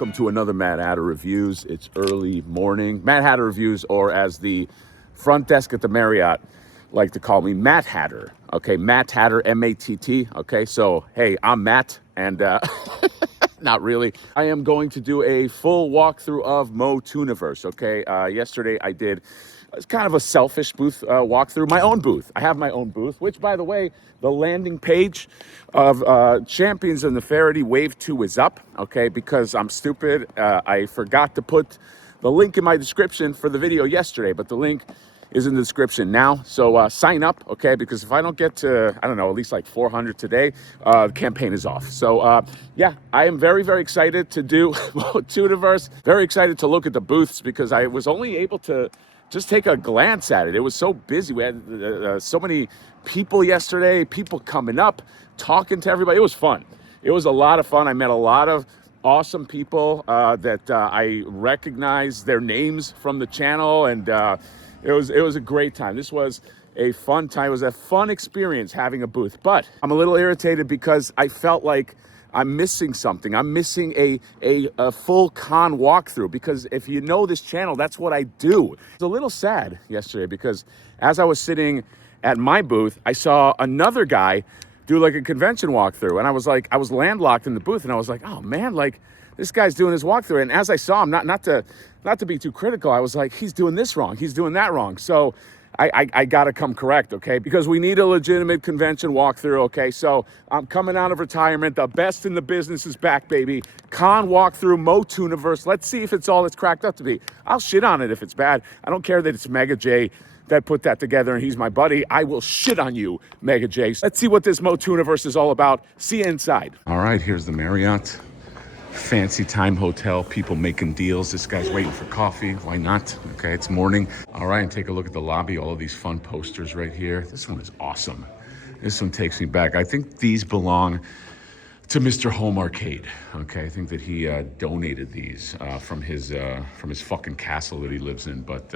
welcome to another Mad Hatter Reviews. It's early morning. Mad Hatter Reviews, or as the front desk at the Marriott like to call me, Matt Hatter. Okay, Matt Hatter, M-A-T-T. Okay, so hey, I'm Matt, and not really. I am going to do a full walkthrough of MOTUNIVERSE. Okay, yesterday I did. It's kind of a selfish booth walkthrough, my own booth. I have my own booth, which, by the way, the landing page of Champions of Neferity Wave 2 is up, okay, because I'm stupid. I forgot to put the link in my description for the video yesterday, but the link is in the description now. So sign up, okay, because if I don't get to, I don't know, at least like 400 today, the campaign is off. So yeah, I am very, very excited to do MOTUNIVERSE. Very excited to look at the booths because I was only able to just take a glance at it. It was so busy. We had so many people yesterday, people coming up, talking to everybody. It was fun. It was a lot of fun. I met a lot of awesome people that I recognize their names from the channel, and it was a great time. This was a fun time. It was a fun experience having a booth, but I'm a little irritated because I felt like I'm missing something. I'm missing a full con walkthrough, because if you know this channel, that's what I do. It's a little sad yesterday because as I was sitting at my booth, I saw another guy do like a convention walkthrough, and I was like, I was landlocked in the booth, and I was like, oh man, like this guy's doing his walkthrough. And as I saw him, not to be too critical, I was like, he's doing this wrong, he's doing that wrong. So I gotta come correct, okay? Because we need a legitimate convention walkthrough, okay? So I'm coming out of retirement. The best in the business is back, baby. Con walkthrough, MOTUNIVERSE. Let's see if it's all it's cracked up to be. I'll shit on it if it's bad. I don't care that it's Mega J that put that together and he's my buddy. I will shit on you, Mega J. Let's see what this MOTUNIVERSE is all about. See you inside. All right, here's the Marriott. Fancy time hotel, people making deals. This guy's waiting for coffee. Why not? Okay, it's morning. All right, and take a look at the lobby. All of these fun posters right here. This one is awesome. This one takes me back. I think these belong to Mr. Home Arcade. Okay, I think that he donated these from his fucking castle that he lives in. But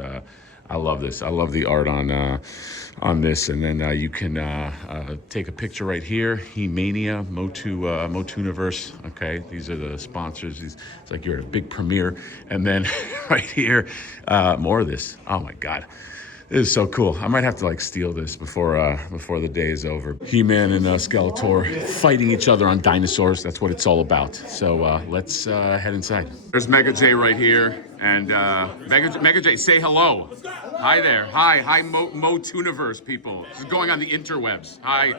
I love this. I love the art on this. And then you can take a picture right here. He-Mania, MOTUNIVERSE. Okay, these are the sponsors. It's like you're at a big premiere. And then right here, more of this. Oh my God. This is so cool. I might have to like steal this before the day is over. He-Man and Skeletor fighting each other on dinosaurs. That's what it's all about. So let's head inside. There's Mega J right here. And Mega J, say hello. Hi there. Hi, MOTUNIVERSE people. This is going on the interwebs. Hi.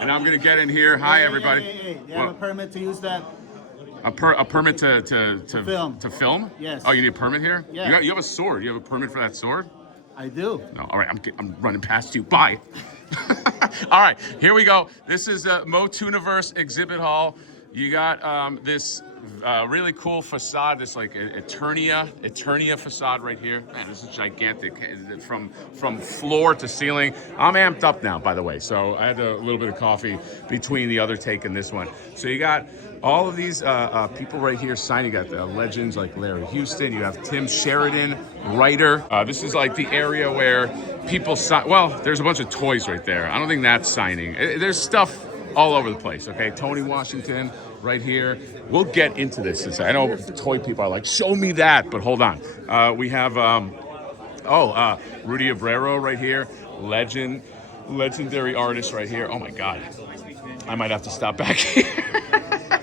And I'm gonna get in here. Hi, everybody. Hey. You have a permit to use that? A permit to film? To film? Yes. Oh, you need a permit here? Yeah. You have a sword. You have a permit for that sword? I do. No, all right, I'm running past you. Bye. All right, here we go. This is MOTUNIVERSE exhibit hall. You got this really cool facade, this like Eternia facade right here. Man, this is gigantic, from floor to ceiling. I'm amped up now, by the way. So I had a little bit of coffee between the other take and this one. So you got all of these people right here signing. You got legends like Larry Houston. You have Tim Sheridan, writer. This is like the area where people sign. Well, there's a bunch of toys right there. I don't think that's signing. There's stuff all over the place, okay? Tony Washington right here. We'll get into this. I know toy people are like, show me that, but hold on. We have, Rudy Abrero right here. Legendary artist right here. Oh my God. I might have to stop back here.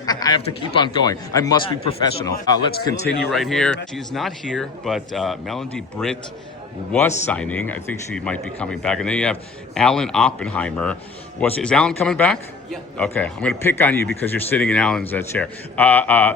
I have to keep on going. I must be professional. Let's continue right here. She's not here, but Melody Britt was signing. I think she might be coming back. And then you have Alan Oppenheimer. Is Alan coming back? Yeah. Okay, I'm gonna pick on you because you're sitting in Alan's chair.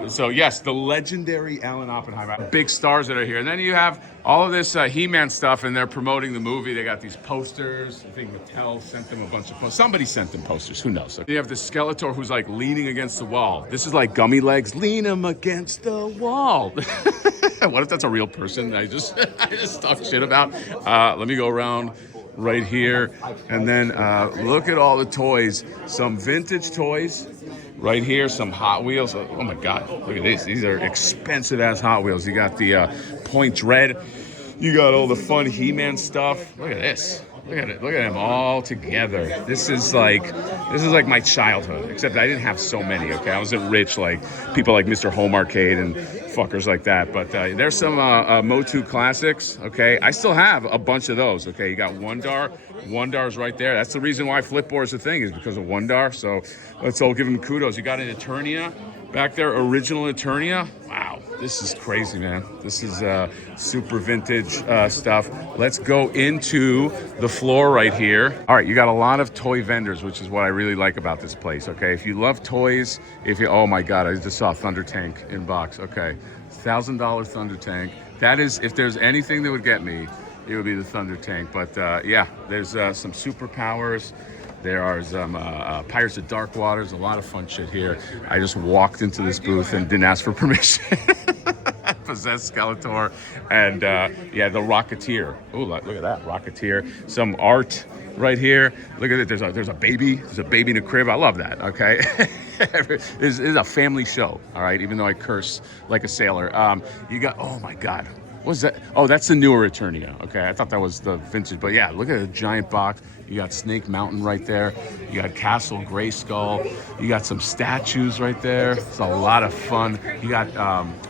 So yes, the legendary Alan Oppenheimer. Big stars that are here. And then you have all of this He-Man stuff, and they're promoting the movie. They got these posters. I think Mattel sent them a bunch of posters. Somebody sent them posters, who knows? You have the Skeletor who's like leaning against the wall. This is like Gummy Legs. Lean him against the wall. What if that's a real person I just talk shit about? Let me go around right here, and then look at all the toys. Some vintage toys right here, some Hot Wheels. Oh my God, look at these are expensive ass Hot Wheels. You got the Point Dread, you got all the fun He-Man stuff. Look at this. Look at it. Look at them all together. This is like my childhood, except I didn't have so many, okay? I wasn't rich like people like Mr. Home Arcade and fuckers like that. But there's some Motu classics, okay? I still have a bunch of those, okay? You got Wondar. Wondar's right there. That's the reason why Flipboard's a thing, is because of Wondar. So let's all give him kudos. You got an Eternia back there, original Eternia. Wow, this is crazy, man. This is super vintage stuff. Let's go into the floor right here. All right, you got a lot of toy vendors, which is what I really like about this place, okay? If you love toys, oh my God, I just saw a Thunder Tank in box, okay. $1,000 Thunder Tank. That is, if there's anything that would get me, it would be the Thunder Tank. But yeah, there's some superpowers. There are some Pirates of Dark Waters, a lot of fun shit here. I just walked into this booth and didn't ask for permission. Possessed Skeletor, and yeah, the Rocketeer. Oh, look at that, Rocketeer. Some art right here. Look at it, there's a baby in a crib. I love that, okay? This is a family show, all right, even though I curse like a sailor. You got, oh my God. What's that? Oh, that's the newer Eternia. Okay, I thought that was the vintage, but yeah, look at the giant box. You got Snake Mountain right there. You got Castle Grayskull. You got some statues right there. It's a lot of fun. You got,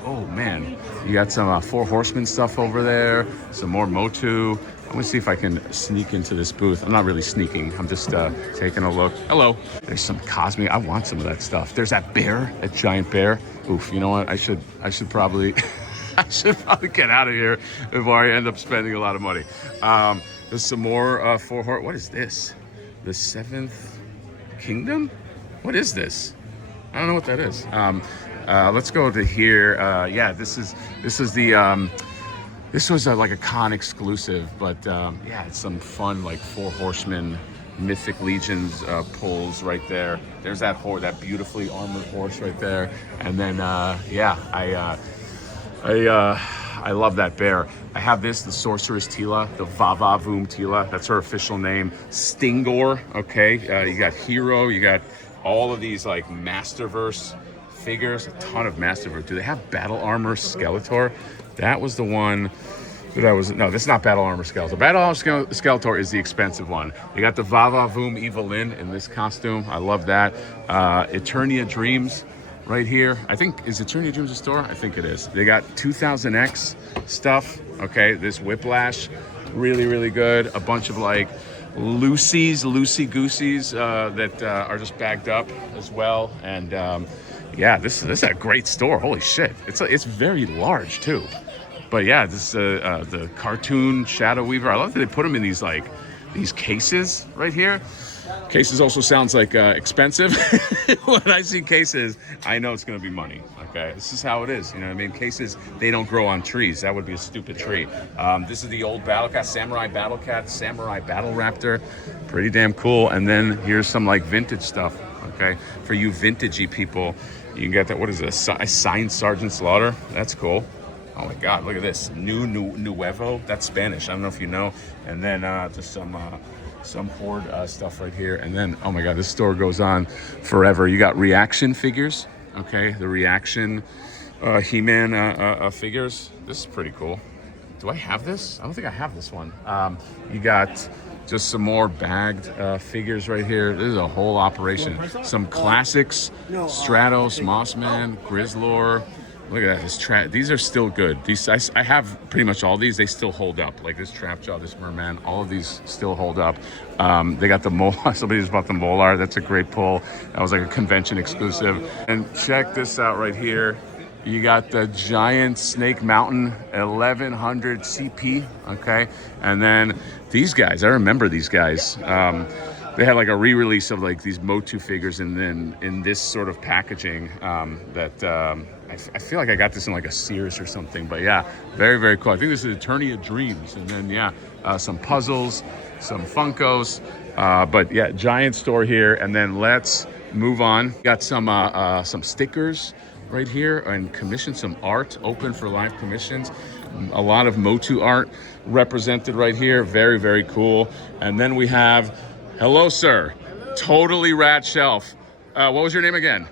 oh man, you got some Four Horsemen stuff over there. Some more Motu. I'm gonna see if I can sneak into this booth. I'm not really sneaking. I'm just taking a look. Hello. There's some Cosmic. I want some of that stuff. There's that bear, that giant bear. Oof. You know what? I should probably. I should probably get out of here before I end up spending a lot of money. There's some more what is this? The Seventh Kingdom? What is this? I don't know what that is. Let's go to here. Yeah, this is the this was like a con exclusive, but yeah, it's some fun like Four Horsemen, Mythic Legions pulls right there. There's that beautifully armored horse right there, and then yeah, I love that bear. I have the Sorceress Tila, the Vavavoom Tila. That's her official name. Stingor, okay. You got Hero. You got all of these like Masterverse figures. A ton of Masterverse. Do they have Battle Armor Skeletor? That was the one that I was. No, this is not Battle Armor Skeletor. Battle Armor Skeletor is the expensive one. You got the Vavavoom Evelyn in this costume. I love that. Eternia Dreams. Right here, I think, is Eternia Dreams a store? I think it is. They got 2000X stuff, okay? This Whiplash, really, really good. A bunch of like loosey-gooseys that are just bagged up as well. And yeah, this is a great store. Holy shit, it's very large too. But yeah, this the cartoon Shadow Weaver. I love that they put them in these cases right here. Cases also sounds like expensive. When I see cases, I know it's going to be money. Okay, this is how it is. You know what I mean? Cases, they don't grow on trees. That would be a stupid tree. This is the old Battle Cat, Samurai Battle Cat, Samurai Battle Raptor. Pretty damn cool. And then here's some like vintage stuff. Okay, for you vintagey people, you can get that. What is this? A signed Sergeant Slaughter. That's cool. Oh my God, look at this. Nuevo. That's Spanish. I don't know if you know. And then just some Horde stuff right here. And then, oh my God, this store goes on forever. You got Reaction figures, okay? The Reaction He-Man figures. This is pretty cool. Do I have this? I don't think I have this one. You got just some more bagged figures right here. This is a whole operation. Some classics, Stratos, Mossman, Grizzlor. Look at that, these are still good. These I have pretty much all these. They still hold up. Like this Trapjaw, this Merman, all of these still hold up. They got the Molar. Somebody just bought the Molar. That's a great pull. That was like a convention exclusive. And check this out right here. You got the giant Snake Mountain 1100 CP, okay? And then these guys, I remember these guys. They had like a re-release of like these Motu figures, and then in this sort of packaging I feel like I got this in like a Sears or something, but yeah, very, very cool. I think this is Eternia Dreams, and then yeah, some puzzles, some Funkos, but yeah, giant store here. And then let's move on. Got some stickers right here and commissioned some art, open for live commissions. A lot of Motu art represented right here. Very, very cool. And then we have, hello, sir. Hello. Totally rad shelf. What was your name again?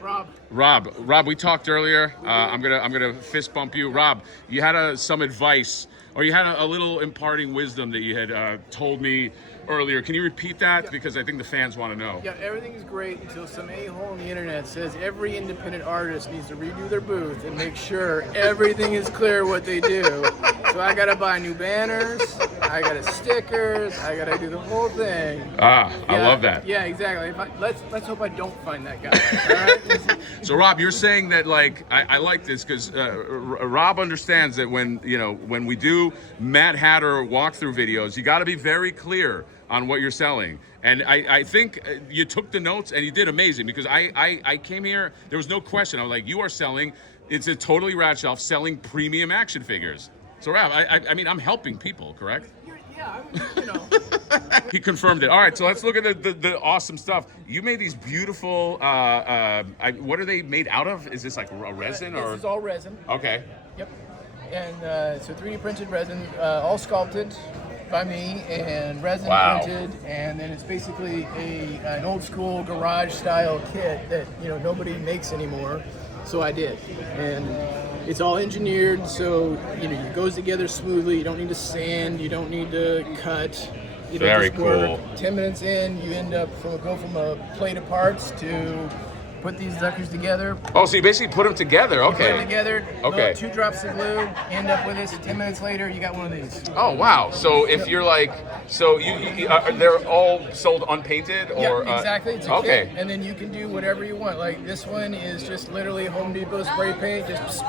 Rob, we talked earlier. I'm gonna fist bump you. Rob, you had some advice, or you had a little imparting wisdom that you had told me earlier. Can you repeat that? Yeah. Because I think the fans want to know. Yeah, everything's great until some a-hole on the internet says every independent artist needs to redo their booth and make sure everything is clear what they do. So I gotta buy new banners, I gotta stickers, I gotta do the whole thing. I love that. Yeah, exactly. Let's hope I don't find that guy. All right? So Rob, you're saying that like I like this because Rob understands that when we do Mad Hatter walkthrough videos, you got to be very clear on what you're selling. And I think you took the notes and you did amazing because I came here, there was no question. I was like, you are selling, it's a totally rad shelf selling premium action figures. So Rob, I mean, I'm helping people, correct? Yeah, you know. He confirmed it. All right, so let's look at the awesome stuff. You made these beautiful, what are they made out of? Is this like a resin or? This is all resin. Okay. Yep. And so 3D printed resin, all sculpted by me and resin printed, and then it's basically an old school garage style kit that nobody makes anymore. So I did, and it's all engineered so it goes together smoothly. You don't need to sand, you don't need to cut. Very cool. 10 minutes in, you end up go from a plate of parts to put these suckers together. Oh, so you basically put them together. Okay. Put them together. Okay. 2 drops of glue. End up with this. 10 minutes later, you got one of these. Oh wow! So if you're like, so you they're all sold unpainted, or yeah, exactly. It's a okay. kit, and then you can do whatever you want. Like this one is just literally Home Depot spray paint, just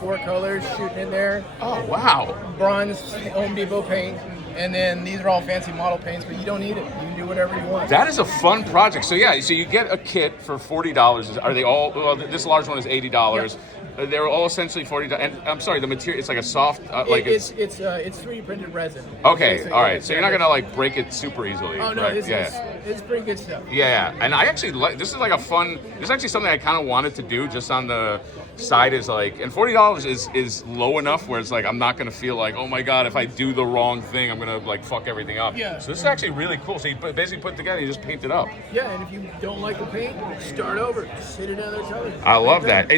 4 colors shooting in there. Oh wow! Bronze Home Depot paint. And then these are all fancy model paints, but you don't need it. You can do whatever you want. That is a fun project. So yeah, so you get a kit for $40. Are they all? Well, this large one is $80. Yep. They're all essentially $40. And I'm sorry, the material, it's like a soft, it's 3D printed resin. Okay, all right. So you're not gonna like break it super easily, oh no, right? It's pretty good stuff. Yeah, and I actually like, this is like a fun, this is actually something I kind of wanted to do just on the side is like, and $40 is low enough where it's like, I'm not gonna feel like, oh my God, if I do the wrong thing, I'm gonna like fuck everything up. Yeah. So this is actually really cool. So you basically put it together, you just paint it up. Yeah, and if you don't like the paint, start over. Just hit another color. I love that.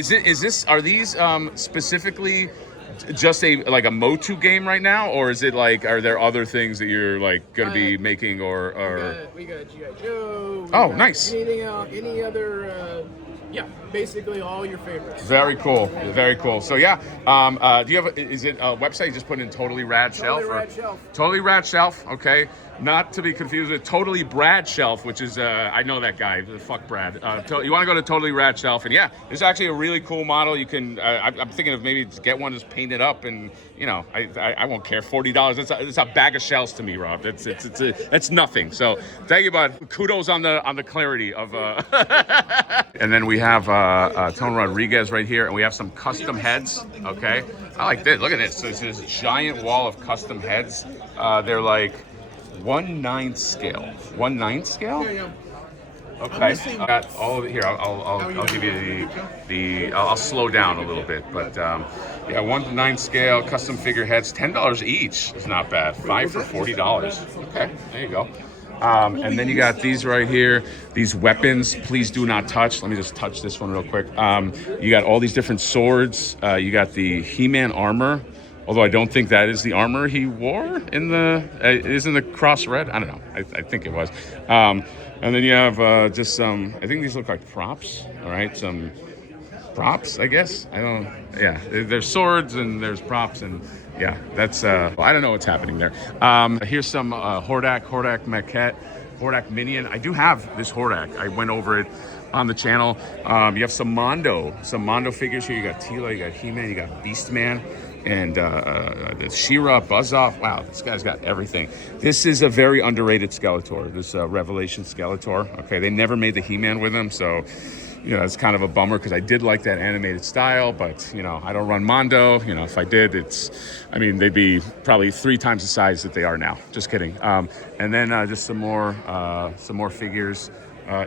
Are these specifically just like a Motu game right now, or is it like, are there other things that you're like going to be making or? We got G.I. Joe. Oh, nice. Any other, basically all your favorites. Very cool. Very cool. So yeah, do you have, is it a website you just put in Totally Rad Shelf? Totally Rad Shelf. Totally Rad Shelf, okay. Not to be confused with Totally Brad Shelf, which is, I know that guy, fuck Brad. You want to go to Totally Rad Shelf, and yeah, it's actually a really cool model. You can, I'm thinking of maybe just get one, just paint it up, and I won't care, $40. It's a bag of shells to me, Rob. It's nothing. So thank you, bud. Kudos on the clarity of, and then we have Tony Rodriguez right here, and we have some custom heads, okay? I like this, look at this. So it's this giant wall of custom heads. They're like 1/9 scale. 1/9 scale? Yeah. Okay. I got all of it here. I'll give you the I'll slow down a little bit, but yeah, 1/9 scale custom figure heads, $10 each. Is not bad. 5 for $40. Okay, there you go. And then you got these right here, these weapons. Please do not touch. Let me just touch this one real quick. You got all these different swords. You got the He-Man armor. Although I don't think that is the armor he wore in the, isn't the cross red? I don't know, I think it was. And then you have just some, I think these look like props, all right? Some props, I guess, yeah, there's swords and there's props and yeah, that's, I don't know what's happening there. Here's some Hordak maquette, Hordak minion. I do have this Hordak, I went over it on the channel. You have some Mondo figures here. You got Tila, you got He-Man, you got Beastman, and the She-Ra, Buzz-Off. Wow, this guy's got everything. This is a very underrated Skeletor, this Revelation Skeletor. Okay, they never made the He-Man with him, so it's kind of a bummer because I did like that animated style, but I don't run Mondo. If I did, they'd be probably 3 times the size that they are now. Just kidding. And then just some more figures.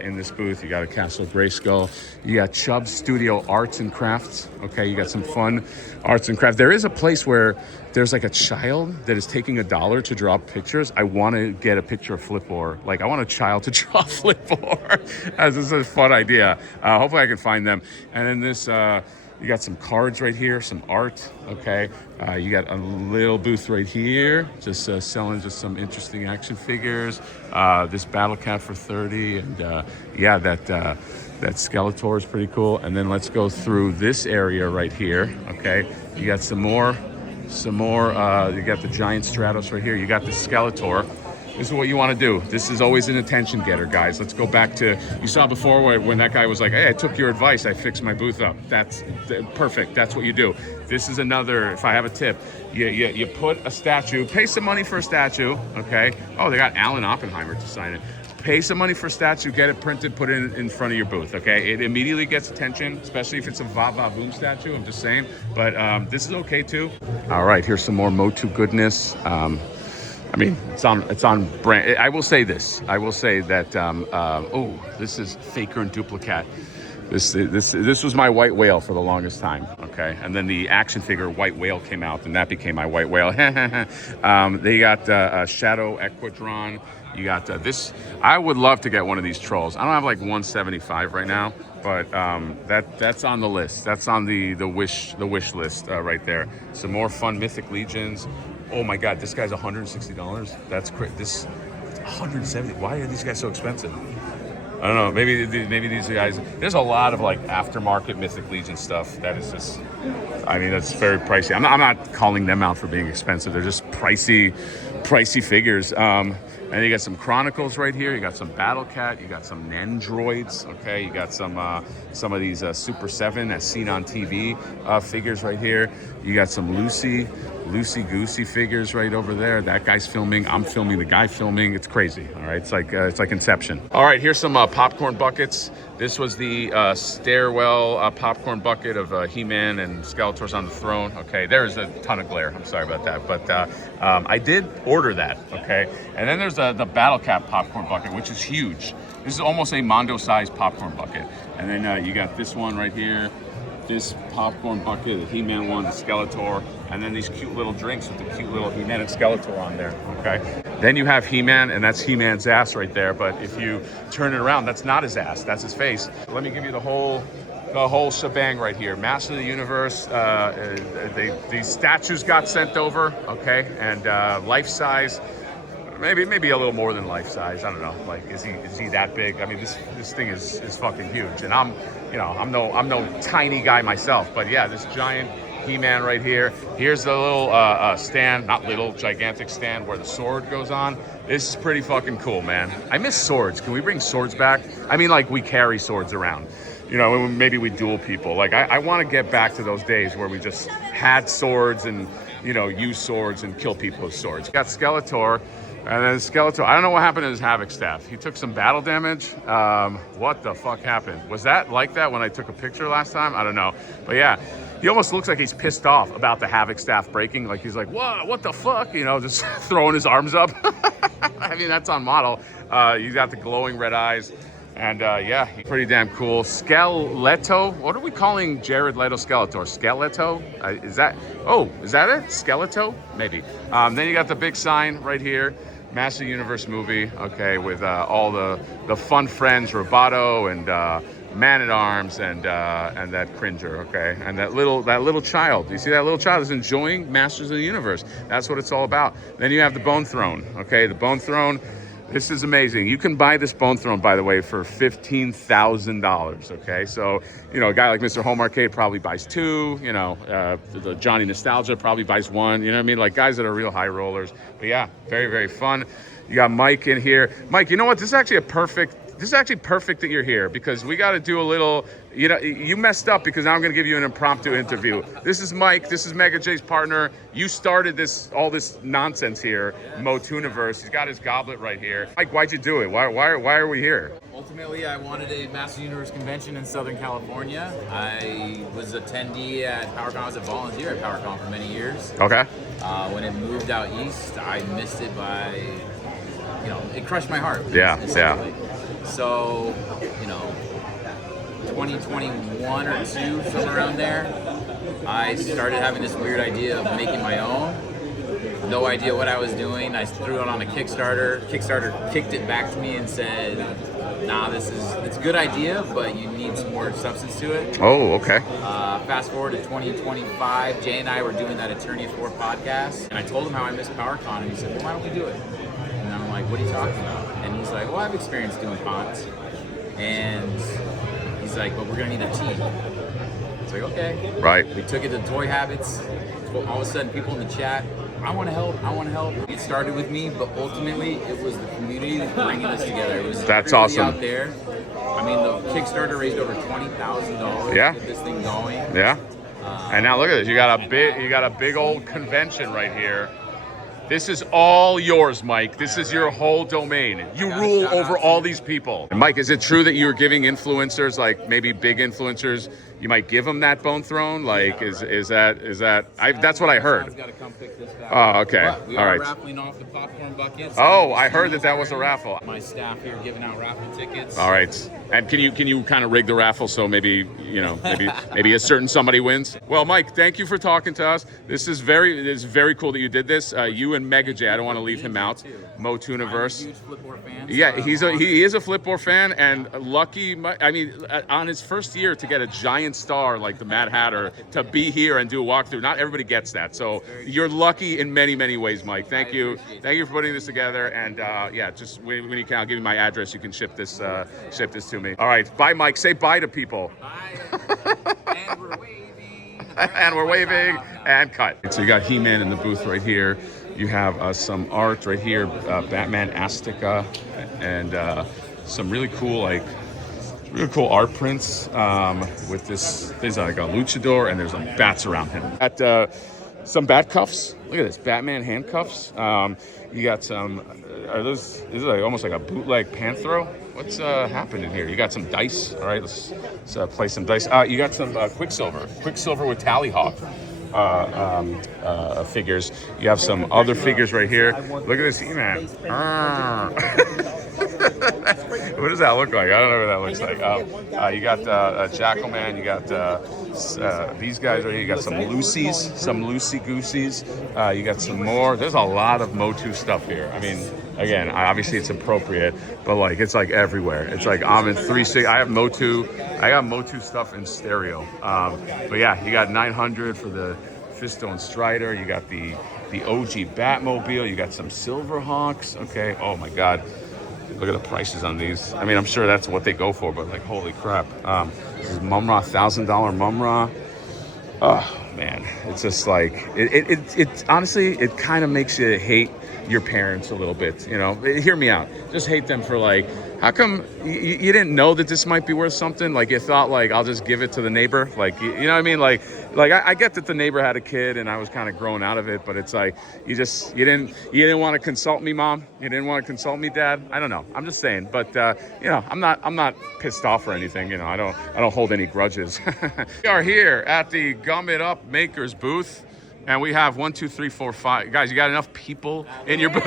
In this booth, you got a Castle Grayskull. You got Chubb's Studio Arts and Crafts. Okay, you got some fun arts and crafts. There is a place where there's like a child that is taking $1 to draw pictures. I want to get a picture of Flipor. Like, I want a child to draw Flipor. This is a fun idea. Hopefully I can find them. And then this You got some cards right here, some art, okay? You got a little booth right here, just selling just some interesting action figures. This Battle Cat for 30, and yeah, that Skeletor is pretty cool. And then let's go through this area right here, okay? You got some more, you got the giant Stratos right here. You got the Skeletor. This is what you want to do. This is always an attention getter, guys. Let's go back to, you saw before when that guy was like, hey, I took your advice, I fixed my booth up. That's perfect. That's what you do. This is another, if I have a tip, you put a statue, pay some money for a statue, okay? Oh, they got Alan Oppenheimer to sign it. Pay some money for a statue, get it printed, put it in front of your booth, okay? It immediately gets attention, especially if it's a Va Va Boom statue, I'm just saying. But this is okay too. All right, here's some more Motu goodness. I mean, it's on brand. I will say this. I will say that. Oh, this is Faker and Duplicat. This was my white whale for the longest time. Okay, and then the action figure white whale came out, and that became my white whale. They got Shadow Equidron. You got this. I would love to get one of these trolls. I don't have like 175 right now, but that's on the list. That's on the wish list right there. Some more fun Mythic Legions. Oh my God, this guy's $160. That's crazy. This 170. Why are these guys so expensive? I don't know. Maybe these guys. There's a lot of like aftermarket Mythic Legion stuff that is just. I mean, that's very pricey. I'm not calling them out for being expensive. They're just pricey figures. And you got some Chronicles right here. You got some Battle Cat. You got some Nendroids. Okay, you got some of these Super 7 as seen on TV figures right here. You got some Loosey Goosey figures right over there. That guy's filming. I'm filming. The guy filming. It's crazy. All right, it's like Inception. All right, here's some popcorn buckets. This was the stairwell popcorn bucket of He-Man and Skeletor's on the throne. Okay, there's a ton of glare. I'm sorry about that, but I did order that. Okay, and then there's the Battle Cat popcorn bucket, which is huge. This is almost a Mondo-sized popcorn bucket. And then you got this one right here. This popcorn bucket, the He-Man one, the Skeletor, and then these cute little drinks with the cute little He-Man and Skeletor on there, okay? Then you have He-Man, and that's He-Man's ass right there, but if you turn it around, that's not his ass, that's his face. Let me give you the whole shebang right here. Master of the Universe, these statues got sent over, okay? And life-size, maybe a little more than life-size, I don't know. Like, is he that big? I mean, this thing is fucking huge, and I'm no tiny guy myself, but yeah, this giant He-Man right here. Here's the little stand, not little, gigantic stand where the sword goes on. This is pretty fucking cool, man. I miss swords. Can we bring swords back? I mean, like, we carry swords around. You know, maybe we duel people. Like, I want to get back to those days where we just had swords and, you know, use swords and kill people with swords. Got Skeletor. And then Skeletor, I don't know what happened to his Havoc staff. He took some battle damage. What the fuck happened? Was that like that when I took a picture last time? I don't know. But yeah, he almost looks like he's pissed off about the Havoc staff breaking. Like he's like, what the fuck? You know, just throwing his arms up. I mean, that's on model. He's got the glowing red eyes. And yeah, he's pretty damn cool. Skeleto. What are we calling Jared Leto Skeletor? Skeleto? Is that it? Skeleto? Maybe. Then you got the big sign right here. Master Universe movie, okay, with all the fun friends, Roboto and Man-at-Arms and that Cringer, okay, and that little child. You see that little child is enjoying Masters of the Universe. That's what it's all about. Then you have the Bone Throne, okay, the Bone Throne. This is amazing. You can buy this Bone Throne, by the way, for $15,000, okay? So, you know, a guy like Mr. Home Arcade probably buys two, you know, the Johnny Nostalgia probably buys one, you know what I mean? Like guys that are real high rollers. But yeah, very, very fun. You got Mike in here. Mike, you know what? This is actually perfect that you're here because we got to do a little, you know, you messed up because now I'm going to give you an impromptu interview. This is Mike. This is Mega J's partner. You started all this nonsense here, MOTUNIVERSE. He's got his goblet right here. Mike, why'd you do it? Why are we here? Ultimately, I wanted a Master Universe convention in Southern California. I was attendee at PowerCon. I was a volunteer at PowerCon for many years. Okay. When it moved out east, I missed it by, you know, it crushed my heart. Yeah. So, you know, 2021 or 2, somewhere around there, I started having this weird idea of making my own. No idea what I was doing. I threw it on a Kickstarter. Kickstarter kicked it back to me and said, nah, it's a good idea, but you need some more substance to it. Oh, okay. Fast forward to 2025, Jay and I were doing that Attorney at 4 podcast, and I told him how I miss PowerCon, and he said, well, why don't we do it? And I'm like, what are you talking about? And he's like, well, I've experience doing cons. And he's like, but we're gonna need a team. It's like, okay. Right. We took it to Toy Habits. All of a sudden, people in the chat, I want to help. It started with me, but ultimately, it was the community bringing us together. It was That's everybody awesome. out there. I mean, the Kickstarter raised over $20,000 Yeah. to get this thing going. Yeah. And now look at this. You got a big old convention right here. This is all yours, Mike. This is your whole domain. You rule over all these people. And Mike, is it true that you're giving influencers, like maybe big influencers, you might give them that bone throne? Like, is that? That's what I heard. Got to come pick this back. Oh, okay. But we All are right. raffling off the popcorn buckets. Oh, I heard that was a raffle. My staff here giving out raffle tickets. All right. And can you kind of rig the raffle so maybe maybe a certain somebody wins? Well, Mike, thank you for talking to us. This is very cool that you did this. You and Mega J, I don't want to leave him out. MOTUNIVERSE. I'm a huge Flipboard fan. Yeah, he is a Flipboard fan, and lucky. I mean, on his first year to get a giant star like the Mad Hatter to be here and do a walkthrough. Not everybody gets that, so you're lucky in many ways, Mike. Thank you for putting this together, and yeah, just when you can, I'll give you my address. You can ship this to me. All right, bye, Mike. Say bye to people. Bye. And we're waving. And we're waving and cut. So you got He-Man in the booth right here. You have some art right here, Batman Azteca, and some really cool art prints with this. There's like a luchador, and there's like bats around him. At some bat cuffs. Look at this, Batman handcuffs. You got some. This is like almost like a bootleg Panthro. What's happening here? You got some dice. All right, let's play some dice. You got some Quicksilver with Tallyhawk figures. You have some other figures right here. Look at this He-Man. What does that look like? I don't know what that looks like. You got Jackalman. You got these guys right here. You got some Lucy's, some Lucy Gooseys. You got some more. There's a lot of Motu stuff here. I mean, again, obviously it's appropriate, but like it's like everywhere. It's like I'm in 360. I have Motu. I got Motu stuff in stereo. But yeah, you got 900 for the Fisto and Strider. You got the OG Batmobile. You got some Silverhawks. Okay. Oh my God. Look at the prices on these. I mean, I'm sure that's what they go for, but like, holy crap. This is Mumra, $1,000 Mumra. Oh man, it's just like, it honestly, it kind of makes you hate your parents a little bit, you know. Hear me out. Just hate them for like, how come you didn't know that this might be worth something? Like you thought like, I'll just give it to the neighbor. Like, you know what I mean? Like I get that the neighbor had a kid and I was kind of growing out of it, but it's like, you didn't want to consult me, Mom. You didn't want to consult me, Dad. I don't know. I'm just saying, but you know, I'm not pissed off or anything. You know, I don't hold any grudges. We are here at the Gum It Up Makers booth. And we have 1, 2, 3, 4, 5. Guys, you got enough people in your booth?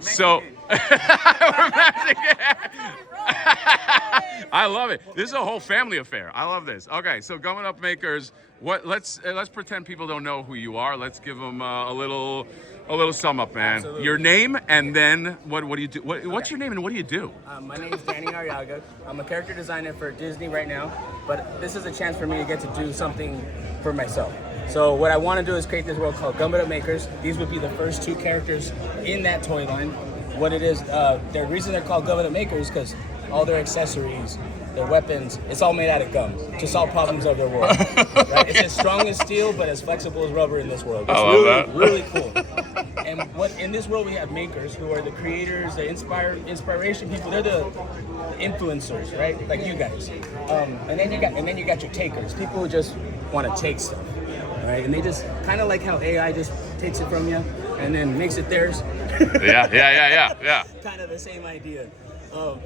So, we're matching it. I love it. This is a whole family affair. I love this. Okay, so Gum It Up Makers. Let's pretend people don't know who you are. Let's give them a little sum up, man. Absolutely. Your name, and then what do you do? What's your name and what do you do? My name is Danny Arriaga. I'm a character designer for Disney right now, but this is a chance for me to get to do something for myself. So what I want to do is create this world called Gum It Up Makers. These would be the first 2 characters in that toy line. What it is, the reason they're called Gum It Up Makers because all their accessories, their weapons, it's all made out of gum to solve problems of their world. Right? It's as strong as steel, but as flexible as rubber in this world. It's really cool. And what in this world we have makers who are the creators, the inspiration people. They're the influencers, right? Like you guys. And then you got your takers, people who just want to take stuff, right? And they just kind of like how AI just takes it from you and then makes it theirs. Yeah. Kind of the same idea.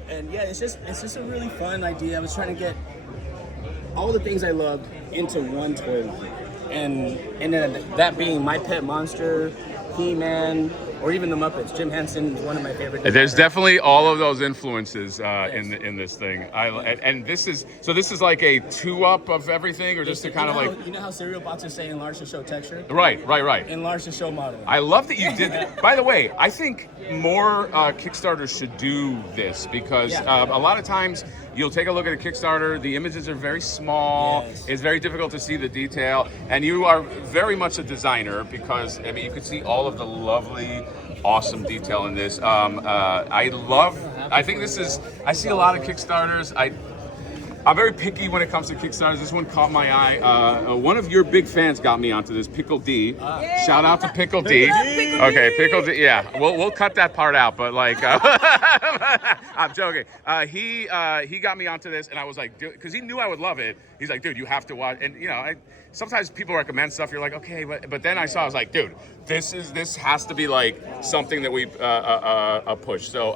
And yeah, it's just a really fun idea. I was trying to get all the things I loved into one toy line. And then that being my pet monster, He-Man, or even the Muppets. Jim Henson is one of my favorite There's designers. definitely all of those influences in this thing. And this is like a 2-up of everything, or just to kind of like. You know how cereal boxes say enlarge to show texture? Right. Enlarge to show modeling. I love that you did that. By the way, I think more Kickstarters should do this because a lot of times you'll take a look at a Kickstarter, the images are very small, it's very difficult to see the detail, and you are very much a designer because, I mean, you can see all of the lovely, awesome detail in this. I think this is, I see a lot of Kickstarters. I'm very picky when it comes to Kickstarters. This one caught my eye. One of your big fans got me onto this, Pickle D. Shout out to Pickle D. Okay, Pickle D. Yeah, we'll cut that part out. But like, I'm joking. He got me onto this, and I was like, because he knew I would love it. He's like, dude, you have to watch. And you know, sometimes people recommend stuff. You're like, okay, but then I was like, dude, this has to be like something that we push. So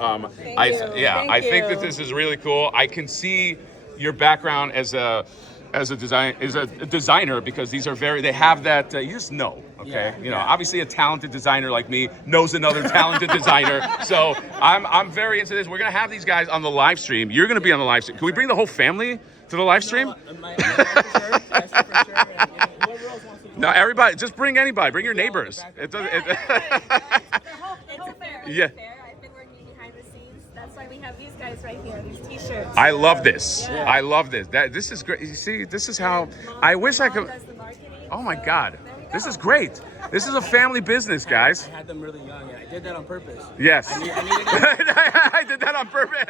I think that this is really cool. I can see your background as a designer because these are they have that you just know, okay? You know, obviously a talented designer like me knows another talented designer. So I'm very into this. We're gonna have these guys on the live stream. You're gonna be on the live stream. Can we bring the whole family to the live stream? No, everybody, just bring anybody. Bring your neighbors. It doesn't. It's fair. Yeah. I've been working behind the scenes. That's why we have these guys right here, these t-shirts. I love this. Yeah. I love this. This is great. You see, this is how I wish I could. Does the marketing, Oh my so God, there we this go. is great. This is a family business, guys. I had them really young, and I did that on purpose. Yes. I needed I did that on purpose.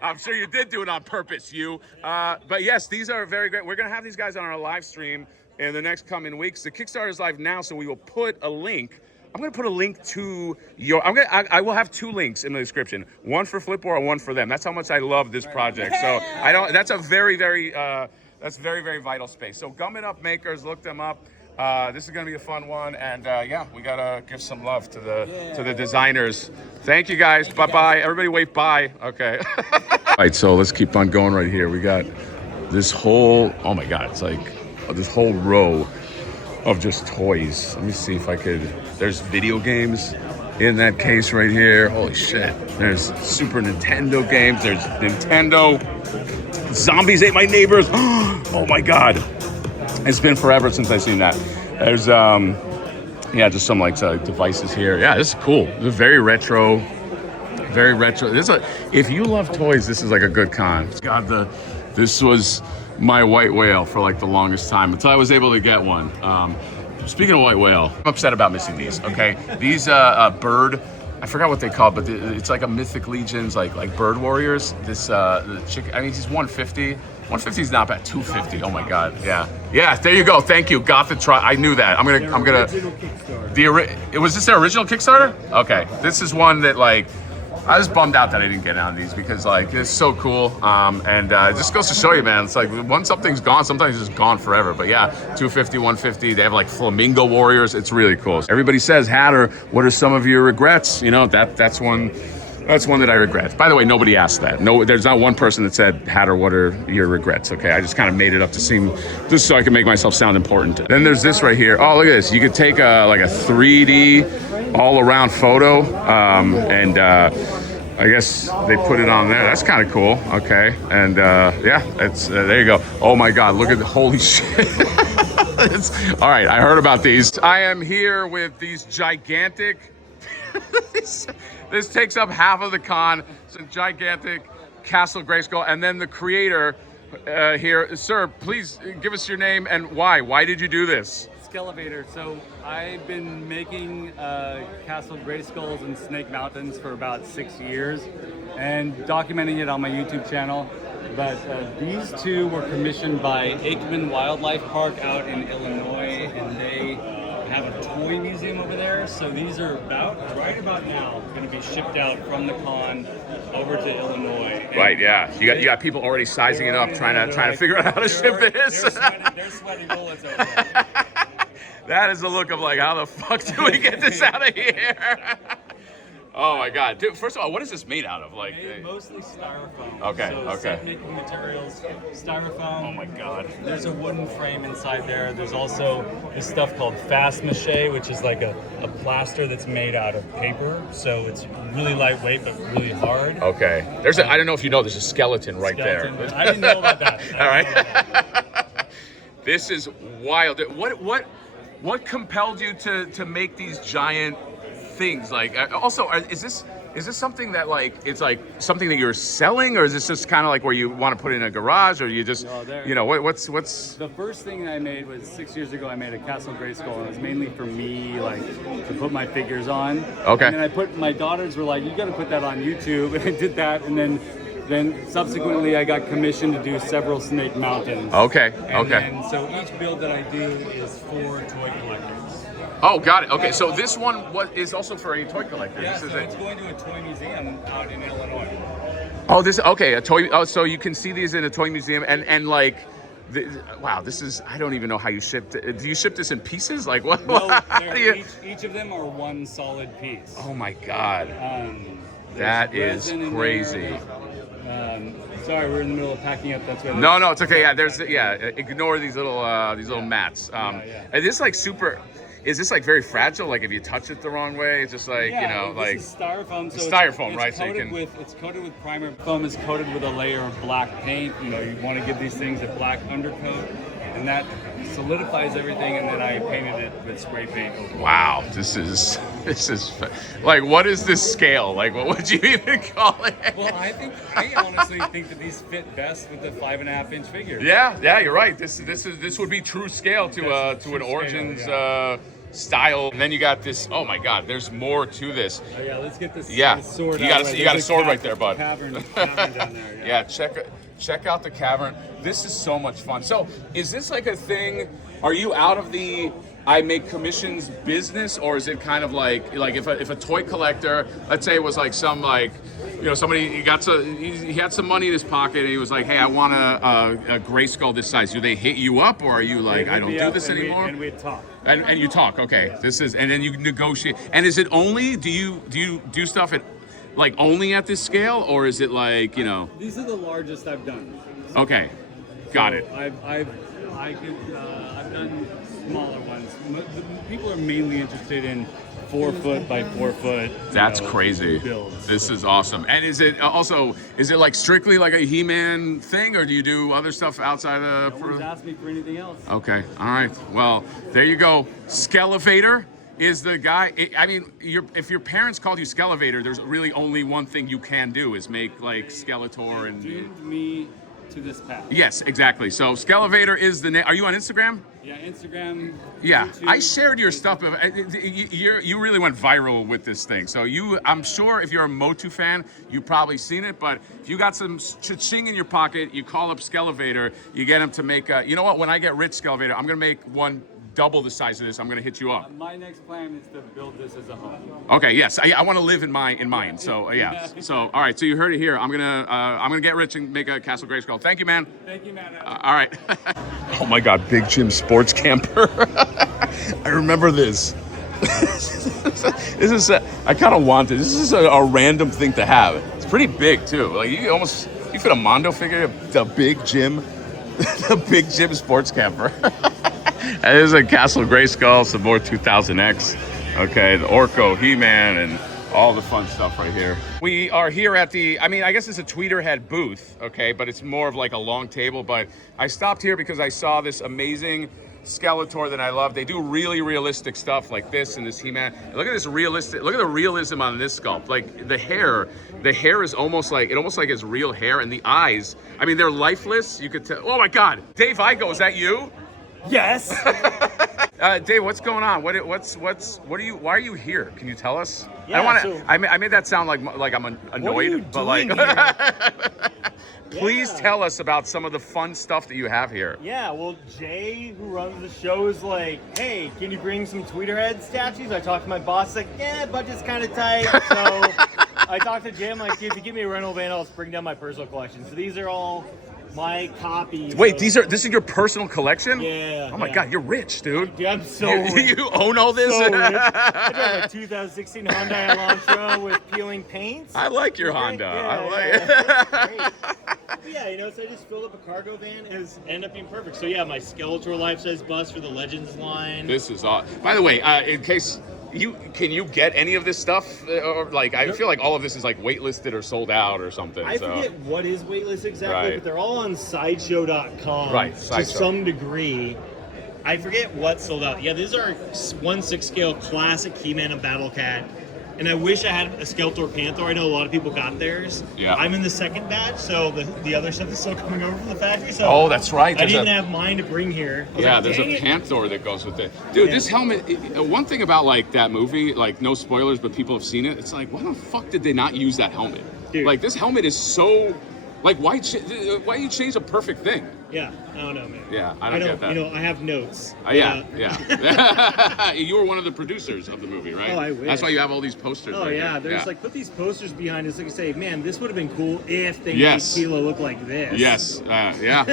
I'm sure you did do it on purpose, you. But yes, these are very great. We're going to have these guys on our live stream in the next coming weeks. The Kickstarter is live now, so we will put a link. I'm going to put a link to your. I will have 2 links in the description. One for Flipboard and one for them. That's how much I love this project. So I don't. That's a very, very. That's very, very vital space. So Gum It Up Makers, look them up. This is going to be a fun one, and yeah, we gotta give some love to the designers. Thank you guys. Bye. Everybody wave bye. Okay. All right, so let's keep on going right here. We got this whole. Oh my God, it's like this whole row of just toys. Let me see if I could. There's video games in that case right here. Holy shit. There's Super Nintendo games. There's Nintendo. Zombies ate my neighbors. Oh my God. It's been forever since I've seen that. There's, just some like devices here. Yeah, this is cool. This is very retro. Very retro. If you love toys, this is like a good con. This was my white whale for like the longest time until I was able to get one. Speaking of white whale, I'm upset about missing these. Okay, these bird. I forgot what they call it, but it's like a Mythic Legions, like bird warriors. This the chicken. I mean, he's 150. 150 is not bad. 250. Oh my God. Yeah. There you go. Thank you. Got the try. I knew that. I'm gonna. Was this their original Kickstarter? Okay. This is one that like. I was bummed out that I didn't get on these because like it's so cool. And it just goes to show you, man. It's like once something's gone, sometimes it's just gone forever. But yeah, 250, 150. They have like flamingo warriors. It's really cool. Everybody says, Hatter, what are some of your regrets? You know, that's one that I regret. By the way, nobody asked that. No, there's not one person that said, Hatter, what are your regrets? Okay, I just kind of made it up to seem, just so I can make myself sound important. Then there's this right here. Oh, look at this. You could take like a 3D all-around photo, and I guess they put it on there. That's kind of cool. Okay, and yeah, it's there you go. Oh my God, look at the holy shit. All right, I heard about these. I am here with these gigantic. This takes up half of the con. It's a gigantic Castle Grayskull, and then the creator here, sir. Please give us your name and why. Why did you do this? Skelevator. So I've been making Castle Grayskulls in Snake Mountains for about 6 years and documenting it on my YouTube channel. But these two were commissioned by Aikman Wildlife Park out in Illinois, and they have a toy museum over there. So these are right about now going to be shipped out from the con over to Illinois. And right, yeah. You got people already sizing it up, trying to figure out how to ship this. They're sweating bullets over there. That is the look of like, how the fuck do we get this out of here? Oh my God, dude! First of all, what is this made out of? Like, Mostly styrofoam. Okay, So okay. set making materials, styrofoam. oh my God. There's a wooden frame inside there. There's also this stuff called fast mache, which is like a plaster that's made out of paper. So it's really lightweight but really hard. Okay. I don't know if you know, there's a skeleton right Skeleton. there. I didn't know about that. All right. This is wild. What compelled you to make these giant things? Like, also, is this something that like it's like something that you're selling, or is this just kind of like where you want to put it in a garage, or you just what's The first thing I made was 6 years ago. I made a Castle Grayskull, and it was mainly for me, like to put my figures on. Okay. And then my daughters were like, "You got to put that on YouTube," and I did that, and then subsequently I got commissioned to do several Snake Mountains. Okay. And then, so each build that I do is for toy collectors. Oh, got it. Okay, so this one is also for a toy collector. Yeah, This is so it. it's going to a toy museum out in Illinois. Oh, a toy. Oh, so you can see these in a toy museum, and like, wow, this is. I don't even know how you shipped it. Do you ship this in pieces? Like what? No, how do you- each of them are one solid piece. Oh my God, that there's is resin in crazy. there. Sorry, we're in the middle of packing up. That's why. No, it's okay. Yeah, ignore these little mats. Is this like super? Is this like very fragile? Like if you touch it the wrong way, it's just like like this is styrofoam. So styrofoam, it's right? So you coated can. it's coated with primer. Foam is coated with a layer of black paint. You want to give these things a black undercoat, and that solidifies everything. And then I painted it with spray paint over. Wow, this is like, what is this scale? Like, what would you even call it? Well, I honestly think that these fit best with the 5.5-inch figure. Yeah, you're right. This would be true scale to an Origins style. And then you got this. Oh my God, there's more to this. Oh, yeah, let's get this. Yeah, this sword you out got a sword right there, bud. Cavern down there. Yeah, check out the cavern. This is so much fun. So, is this like a thing? Are you out of the I make commissions business, or is it kind of like if a toy collector, let's say it was like some like somebody he had some money in his pocket and he was like, hey, I want a Grayskull this size. Do they hit you up, or are you like, I don't do this anymore? And we talk. And you talk. Okay, and then you negotiate. And is it only? Do you do stuff at like only at this scale, or is it like These are the largest I've done. Okay, got it. I've done smaller ones. People are mainly interested in 4 foot by 4 foot. That's crazy. Builds. This is awesome. And is it like strictly like a He-Man thing, or do you do other stuff outside of? No one's asked me for anything else. Okay, all right. Well, there you go. Skelevator is the guy. If your parents called you Skelevator, there's really only one thing you can do is make like Skeletor and. Doomed me to this path. Yes, exactly. So Skelevator is the name. Are you on Instagram? Yeah, Instagram. Yeah, YouTube, I shared your stuff. You really went viral with this thing. So I'm sure if you're a Motu fan, you've probably seen it. But if you got some cha-ching in your pocket, you call up Skelevator, you get him to make you know what? When I get rich, Skelevator, I'm gonna make one double the size of this. I'm gonna hit you up. My next plan is to build this as a home. Okay, yes, I want to live in mine. So yeah. So all right. So you heard it here. I'm gonna get rich and make a Castle Grayskull. Thank you, man. Thank you, Matt. All right. Oh my God, Big Jim Sports Camper. I remember this. I kind of want this. This is a random thing to have. It's pretty big too. Like you fit a Mondo figure, the Big Jim, the Big Jim Sports Camper. That is a Castle Grayskull, some more 2000X. Okay, the Orko, He-Man, and all the fun stuff right here. We are here at I guess it's a Tweeterhead booth, okay, but it's more of like a long table. But I stopped here because I saw this amazing Skeletor that I love. They do really realistic stuff like this and this He-Man. Look at this look at the realism on this sculpt. Like the hair is almost like it's real hair, and the eyes, they're lifeless. You could tell. Oh my God, Dave Igo, is that you? Yes. Dave, what's going on? Why are you here? Can you tell us? Yeah, I made that sound like I'm annoyed, but like, please tell us about some of the fun stuff that you have here. Yeah, well, Jay, who runs the show, is like, hey, can you bring some Tweeterhead statues? I talked to my boss, like, yeah, budget's kind of tight. So I talked to Jay, I'm like, dude, if you give me a rental van, I'll bring down my personal collection. So these are all my copy. Wait, this is your personal collection? Yeah. Oh my yeah. God, you're rich, dude. Dude, I'm so rich. You own all this? So rich. I drive a 2016 Hyundai Elantra with peeling paints. I like your Okay, Honda. yeah, I like yeah, it. that's great. But yeah, you know, so I just filled up a cargo van and it's ended up being perfect. So yeah, my Skeletor life-size bust for the Legends line. This is awesome. By the way, in case can you get any of this stuff? Or like, I feel like all of this is like waitlisted or sold out or something. I so. forget what is waitlist exactly, Right. but they're all on Sideshow.com. Right, To Sideshow. some degree. I forget what sold out. Yeah, these are 1/6 scale classic He-Man and Battle Cat. And I wish I had a Skeletor Panther. I know a lot of people got theirs. Yeah. I'm in the second batch, so the other stuff is still coming over from the factory. So Oh, that's right. I There's didn't a- have mine to bring here. I was Yeah, like, there's "Dang a it." Panther that goes with it. Dude, Yeah. this helmet, one thing about like that movie, like no spoilers, but people have seen it, it's like, why the fuck did they not use that helmet? Dude. Like this helmet is so, like why you change a perfect thing? Yeah, I don't know, man. Yeah, I don't get that. You know, I have notes. Yeah. You were one of the producers of the movie, right? Oh, I wish. That's why you have all these posters. Oh right yeah, here. there's like put these posters behind us. Like I say, man, this would have been cool if they Yes. made Tila look like this. Yes, yeah.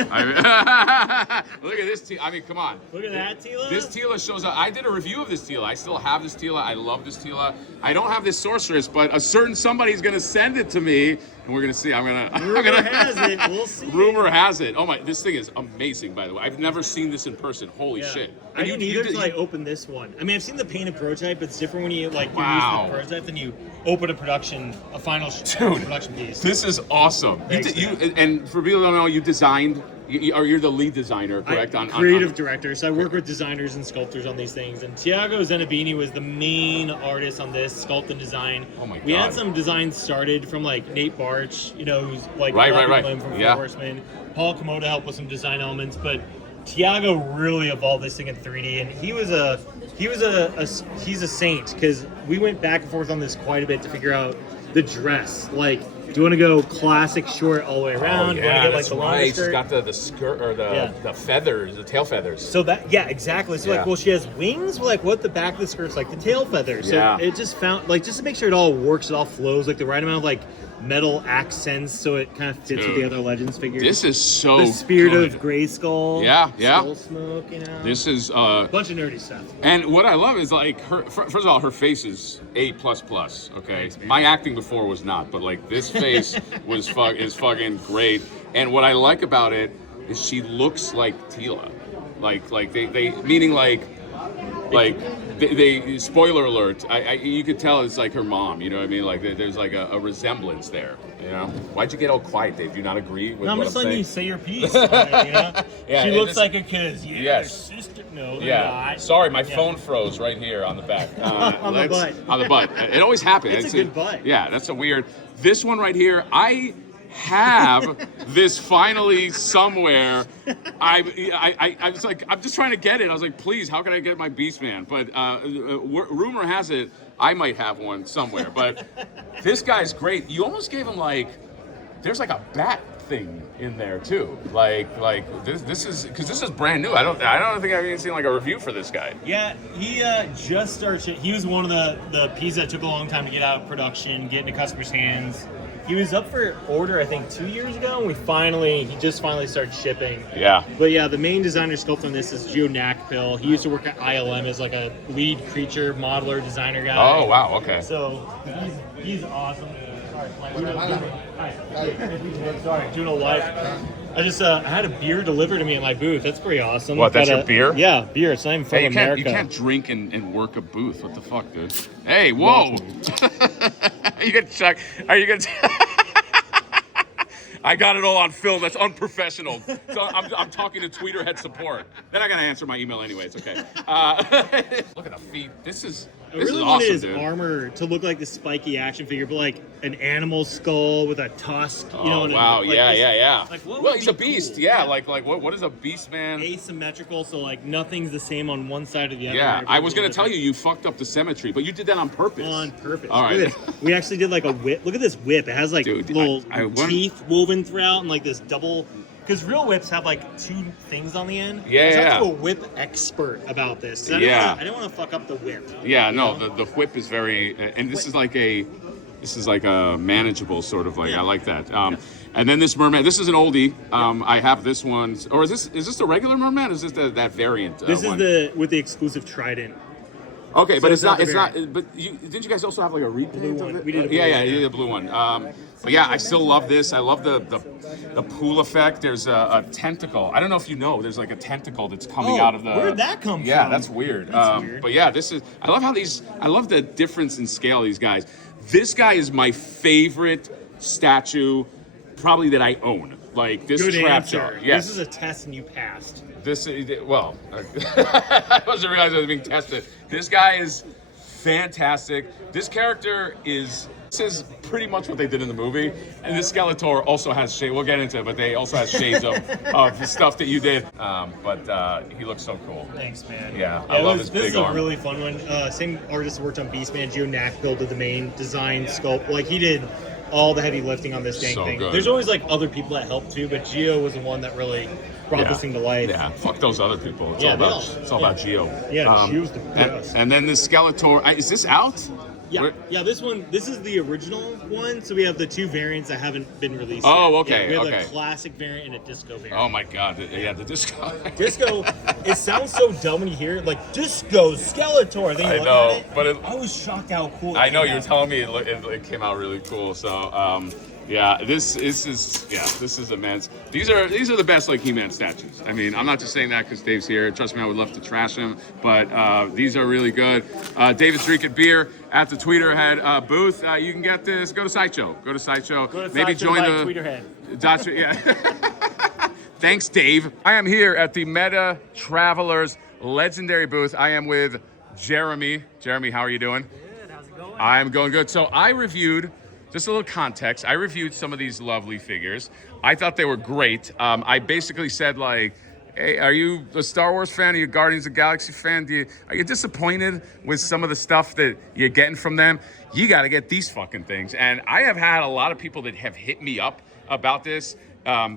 Look at this. I mean, come on. Look at that, Tila. This Tila shows up. I did a review of this Tila. I still have this Tila. I love this Tila. I don't have this Sorceress, but a certain somebody's gonna send it to me, and we're gonna see. Rumor has it. We'll see. Rumor has it. Oh my! This thing is amazing. By the way, I've never seen this in person. Holy shit! I And didn't either until I opened this one. I mean, I've seen the painted prototype, but it's different when you like Wow. use the prototype than you open a final production piece. This is awesome. Thanks, And for people who don't know, you designed. You're the lead designer, correct? I'm creative director, so I work with designers and sculptors on these things. And Tiago Zenabini was the main artist on this sculpt and design. Oh my We God. had some designs started from like Nate Barch, you know, who's like Right, a lot of right. people know him from Yeah. Four Horsemen. Paul Komodo helped with some design elements, but Tiago really evolved this thing in 3D, and he's a saint because we went back and forth on this quite a bit to figure out the dress. Like, do you want to go classic short all the way around? Do you want to get like the longer skirt? She's got the skirt or the feathers, the tail feathers. So that, yeah, exactly. So Yeah. like, well, she has wings. Well, like, what the back of the skirt's like the tail feathers. So Yeah. it just just to make sure it all works, it all flows, like the right amount of like metal accents, so it kind of fits with Dude. the other Legends figures. This is so the spirit good. of Grayskull. Yeah, yeah. Skull Smoke, you know. This is bunch of nerdy stuff. and what I love is like her. First of all, her face is A++. Okay, my acting before was not, but like this face is fucking great. And what I like about it is she looks like Tila, like they meaning like they spoiler alert. You could tell it's like her mom. You know what I mean? Like there's like a resemblance there. You know? Why'd you get all quiet, Dave? Do you not agree with No, I'm what just I'm letting saying? you say your piece. On it, you know? Yeah, she and looks this- like a kid. Yeah, Yes. sister. No, they're Yeah. not. Sorry, my Yeah. phone froze right here on the back. On the butt. On the butt. It always happens. It's a good butt. Yeah, that's a weird. This one right here, I have this finally somewhere. I was like, I'm just trying to get it. I was like, please, how can I get my Beastman? But rumor has it, I might have one somewhere. But this guy's great. You almost gave him like, there's like a bat thing in there too. Like this is because this is brand new. I don't think I've even seen like a review for this guy. Yeah, he just started. He was one of the pieces that took a long time to get out of production, get into customers' hands. He was up for order, I think, 2 years ago, and he just finally started shipping. Yeah. But yeah, the main designer sculptor on this is Joe Nakpil. He used to work at ILM as like a lead creature modeler designer guy. Oh wow. Okay. So he's awesome. Sorry, doing a live. I just I had a beer delivered to me at my booth. That's pretty awesome. What, that's Got your beer? Yeah, beer. It's not even from Hey, America. you can't drink and work a booth. What the fuck, dude? Hey, whoa! Are you gonna check? Are you gonna? I got it all on film. That's unprofessional. So I'm talking to Tweeterhead support. Then I gotta answer my email anyway. It's okay. Look at the feet. This is I really awesome, wanted his dude. armor to look like the spiky action figure, but like an animal skull with a tusk. You know, Oh and wow! like Yeah, this- yeah, yeah. Like, what Well, would he's be a beast. cool? Yeah, like what is a beast, man? Asymmetrical, so like nothing's the same on one side or the other. Yeah, I was gonna Everything's tell you fucked up the symmetry, but you did that on purpose. on purpose. All right. Look at this. We actually did like a whip. Look at this whip. It has like Dude, little I want- teeth woven throughout and like this double. Because real whips have like two things on the end. Yeah, I was yeah. talking to a whip expert about this. 'cause Yeah. I didn't want to fuck up the whip. Yeah, you no, know? the whip is very, and this is like a manageable sort of like, I like that. And then this merman. This is an oldie. I have this one. Or is this the regular merman? Or is this that variant? This is one? with the exclusive trident. Okay, So but it's not. the It's not. variant. But didn't you guys also have like a repaint one. of it? We did a blue yeah, one, you did a blue one. But yeah, I still love this. I love the pool effect. There's a tentacle. I don't know if you know. There's like a tentacle that's coming out of the. Where'd that come Yeah, from? that's weird. That's weird. But yeah, this is. I love how these. I love the difference in scale of these guys. This guy is my favorite statue, probably that I own. Like this Good trap answer. jar. Yes. This is a test and you passed. This well, I wasn't realizing I was being tested. This guy is fantastic. This character is. This is pretty much what they did in the movie, and this Skeletor also has shades. We'll get into it, but they also have shades of the stuff that you did. But he looks so cool. Thanks, man. Yeah, I love his This big is arm. a really fun one. Same artist worked on Beastman. Gio Knackville did the main design sculpt. Like he did all the heavy lifting on this dang So thing. good. There's always like other people that help too, but Gio was the one that really brought this thing to life. Yeah, fuck those other people. It's Yeah, all about Gio. Yeah, Gio's the best. And then this Skeletor. Is this out? Yeah, Where- yeah. This is the original one. So we have the two variants that haven't been released. Oh, yet. okay, Yeah, we have okay. a classic variant and a disco variant. Oh my god, yeah, the disco. Disco, it sounds so dumb when you hear it, like Disco Skeletor. Then you I look know, at it, but I was shocked how cool. I know it you were came out. telling me it came out really cool. So yeah, this is immense. These are the best like He-Man statues. I mean, I'm not just saying that because Dave's here. Trust me, I would love to trash him, but these are really good. David's drinking beer at the Tweeterhead booth. You can get this. Go to Sideshow. Go to Sideshow. Maybe Sideshow join by the Tweeterhead. Gotcha, yeah. Thanks, Dave. I am here at the Meta Travelers Legendary booth. I am with Jeremy. Jeremy, how are you doing? Good, how's it going? I'm going good. So I reviewed, just a little context, I reviewed some of these lovely figures. I thought they were great. I basically said like, hey, are you a Star Wars fan? Are you a Guardians of the Galaxy fan? Are you disappointed with some of the stuff that you're getting from them? You got to get these fucking things. And I have had a lot of people that have hit me up about this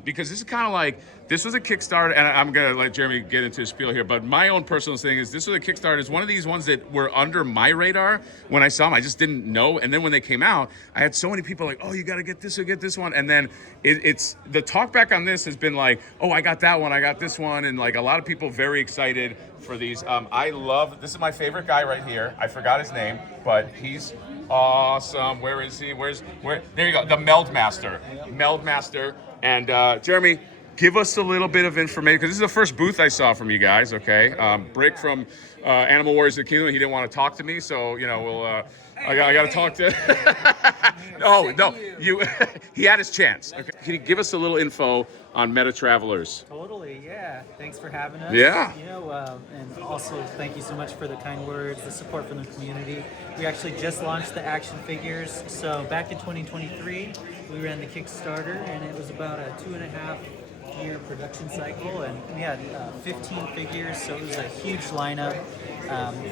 because this is kind of like, this was a Kickstarter, and I'm going to let Jeremy get into his spiel here, but my own personal thing is this was a Kickstarter. It's one of these ones that were under my radar when I saw them. I just didn't know. And then when they came out, I had so many people like, oh, you got to get this or get this one. And then it's the talk back on this has been like, oh, I got that one, I got this one. And like a lot of people very excited for these. I love, this is my favorite guy right here. I forgot his name, but he's awesome. Where is he? Where? There you go. The Meld Master. And Jeremy, give us a little bit of information, because this is the first booth I saw from you guys, okay? Brick from Animal Warriors of the Kingdom, he didn't want to talk to me, so, you know, we'll, I got to talk to... no, he had his chance. Okay. Can you give us a little info on Meta Travelers? Totally, yeah. Thanks for having us. Yeah. You know, and also thank you so much for the kind words, the support from the community. We actually just launched the action figures. So back in 2023, we ran the Kickstarter, and it was about a 2.5-year production cycle, and we had 15 figures, so it was a huge lineup.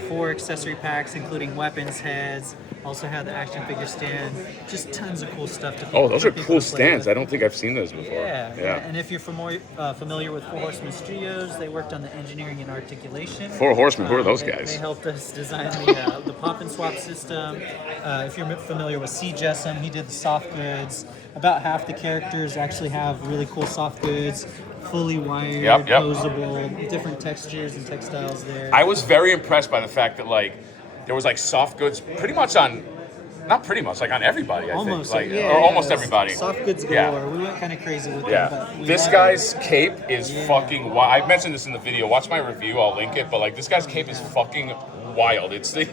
4 accessory packs, including weapons heads. Also had the action figure stand. Just tons of cool stuff to Oh, those are people cool to play stands. with. I don't think I've seen those before. Yeah. And if you're familiar with Four Horsemen Studios, they worked on the engineering and articulation. Four Horsemen, who are those They guys? helped us design the pop and swap system. If you're familiar with C. Jessam, he did the soft goods. About half the characters actually have really cool soft goods, fully wired, Yep. posable, different textures and textiles there. I was very impressed by the fact that, like, there was, like, soft goods pretty much on... Not pretty much, like on everybody, I Almost, think. Like, yeah, or almost yeah. everybody. Soft goods galore. Yeah. We went kind of crazy with Yeah. them. But we This had- guy's cape is Yeah. fucking wild. I mentioned this in the video. Watch my review, I'll link it. But, like, this guy's cape is fucking wild. It's the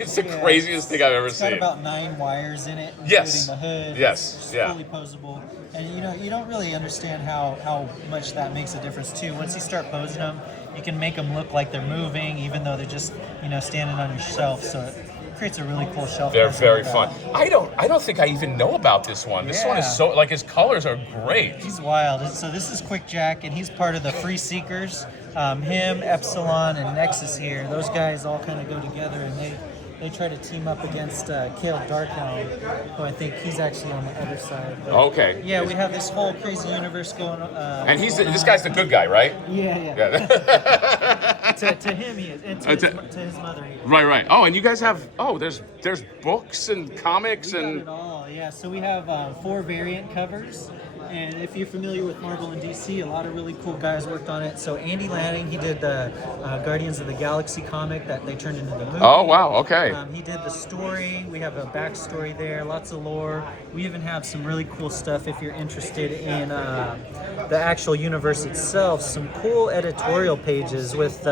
craziest thing I've ever It's got seen. about 9 wires in it, including Yes. the hood. Yes. It's Yeah. fully posable. And you don't really understand how much that makes a difference too. Once you start posing them, you can make them look like they're moving, even though they're just standing on your shelf. So it creates a really cool shelf. They're presence very with fun. that. I don't think I even know about this one. This one is Yeah. so, like, his colors are great. He's wild. So this is Quick Jack, and he's part of the Free Seekers. Him, Epsilon, and Nexus here. Those guys all kind of go together, and they try to team up against Kale Darkhound, who I think he's actually on the other side. But Okay. yeah, we have this whole crazy universe going on. And this guy's the good guy, right? Yeah. Yeah. to him, he is. And to his mother, he is. Right. Oh, and you guys have, there's books and comics We got and... it all. Yeah, so we have 4 variant covers. And if you're familiar with Marvel and DC, a lot of really cool guys worked on it. So Andy Lanning, he did the Guardians of the Galaxy comic that they turned into the movie. Oh, wow, okay. He did the story. We have a backstory there, lots of lore. We even have some really cool stuff if you're interested in the actual universe itself. Some cool editorial pages with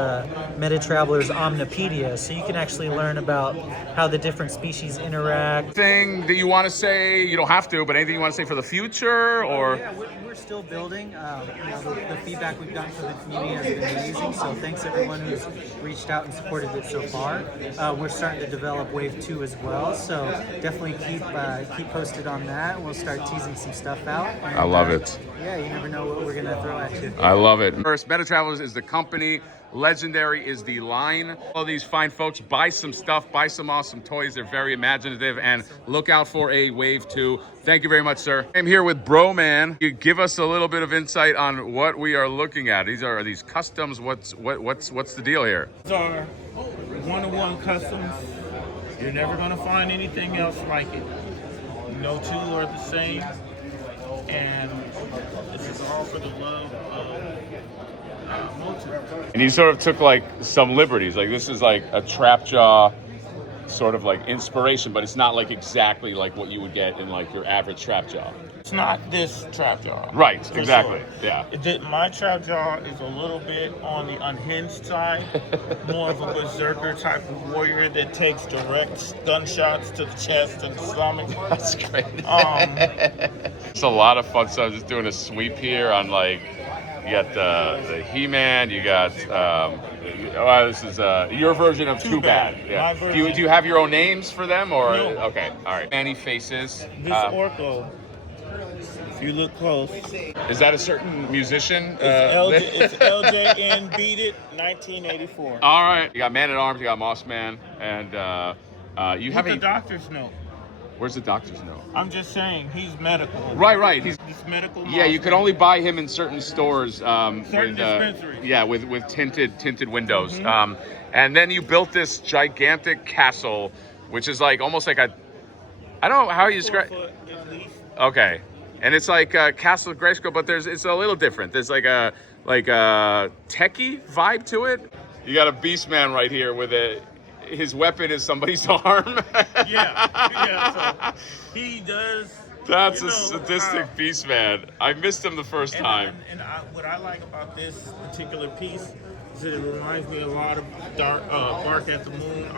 Meta Traveler's Omnipedia, so you can actually learn about how the different species interact. Thing that you want to say, you don't have to, but anything you want to say for the future, or? Yeah, we're still building. The feedback we've gotten from the community has been amazing, so thanks everyone who's reached out and supported it so far. We're starting to develop Wave 2 as well, so definitely keep posted on that. We'll start teasing some stuff out. And, I love it. Yeah, you never know what we're going to throw at you. I love it. First, Meta Travelers is the company. Legendary is the line. All these fine folks, buy some stuff, buy some awesome toys. They're very imaginative, and look out for a Wave 2. Thank you very much, sir. I'm here with Broman. You give us a little bit of insight on what we are looking at. Are these customs? What's the deal here? These are one-to-one customs. You're never gonna find anything else like it. No two are the same, and this is all for the love of MOTUNIVERSE. And you sort of took like some liberties. Like this is like a trap jaw sort of like inspiration, but it's not like exactly like what you would get in like your average trap jaw. It's not this trap jaw. Right, for exactly. sure. Yeah. My trap jaw is a little bit on the unhinged side, more of a berserker type of warrior that takes direct gunshots to the chest and the stomach. That's great. It's a lot of fun stuff. Just doing a sweep here on like, you got the He-Man, you got, this is your version of Too Bad. Yeah. Do you have your own names for them, or? No. Okay, all right. Many faces. This Orko, if you look close, Is that a certain musician? it's LJN Beat It, 1984. All right. You got Man at Arms, you got Moss Man, and you have The a. doctor's note. Where's the doctor's note? I'm just saying, he's medical. Right. He's. medical. Yeah, you could only buy him in certain stores. Certain dispensaries. Yeah, with tinted windows. And then you built this gigantic castle, which is like almost like a. I don't know how you describe. 4 foot at least. Okay, and it's like Castle of Grayskull, but it's a little different. There's like a techie vibe to it. You got a beast man right here with his weapon is somebody's arm. Yeah. So he does. That's a sadistic beast man. I missed him the first time. What I like about this particular piece is that it reminds me a lot of Bark at the Moon.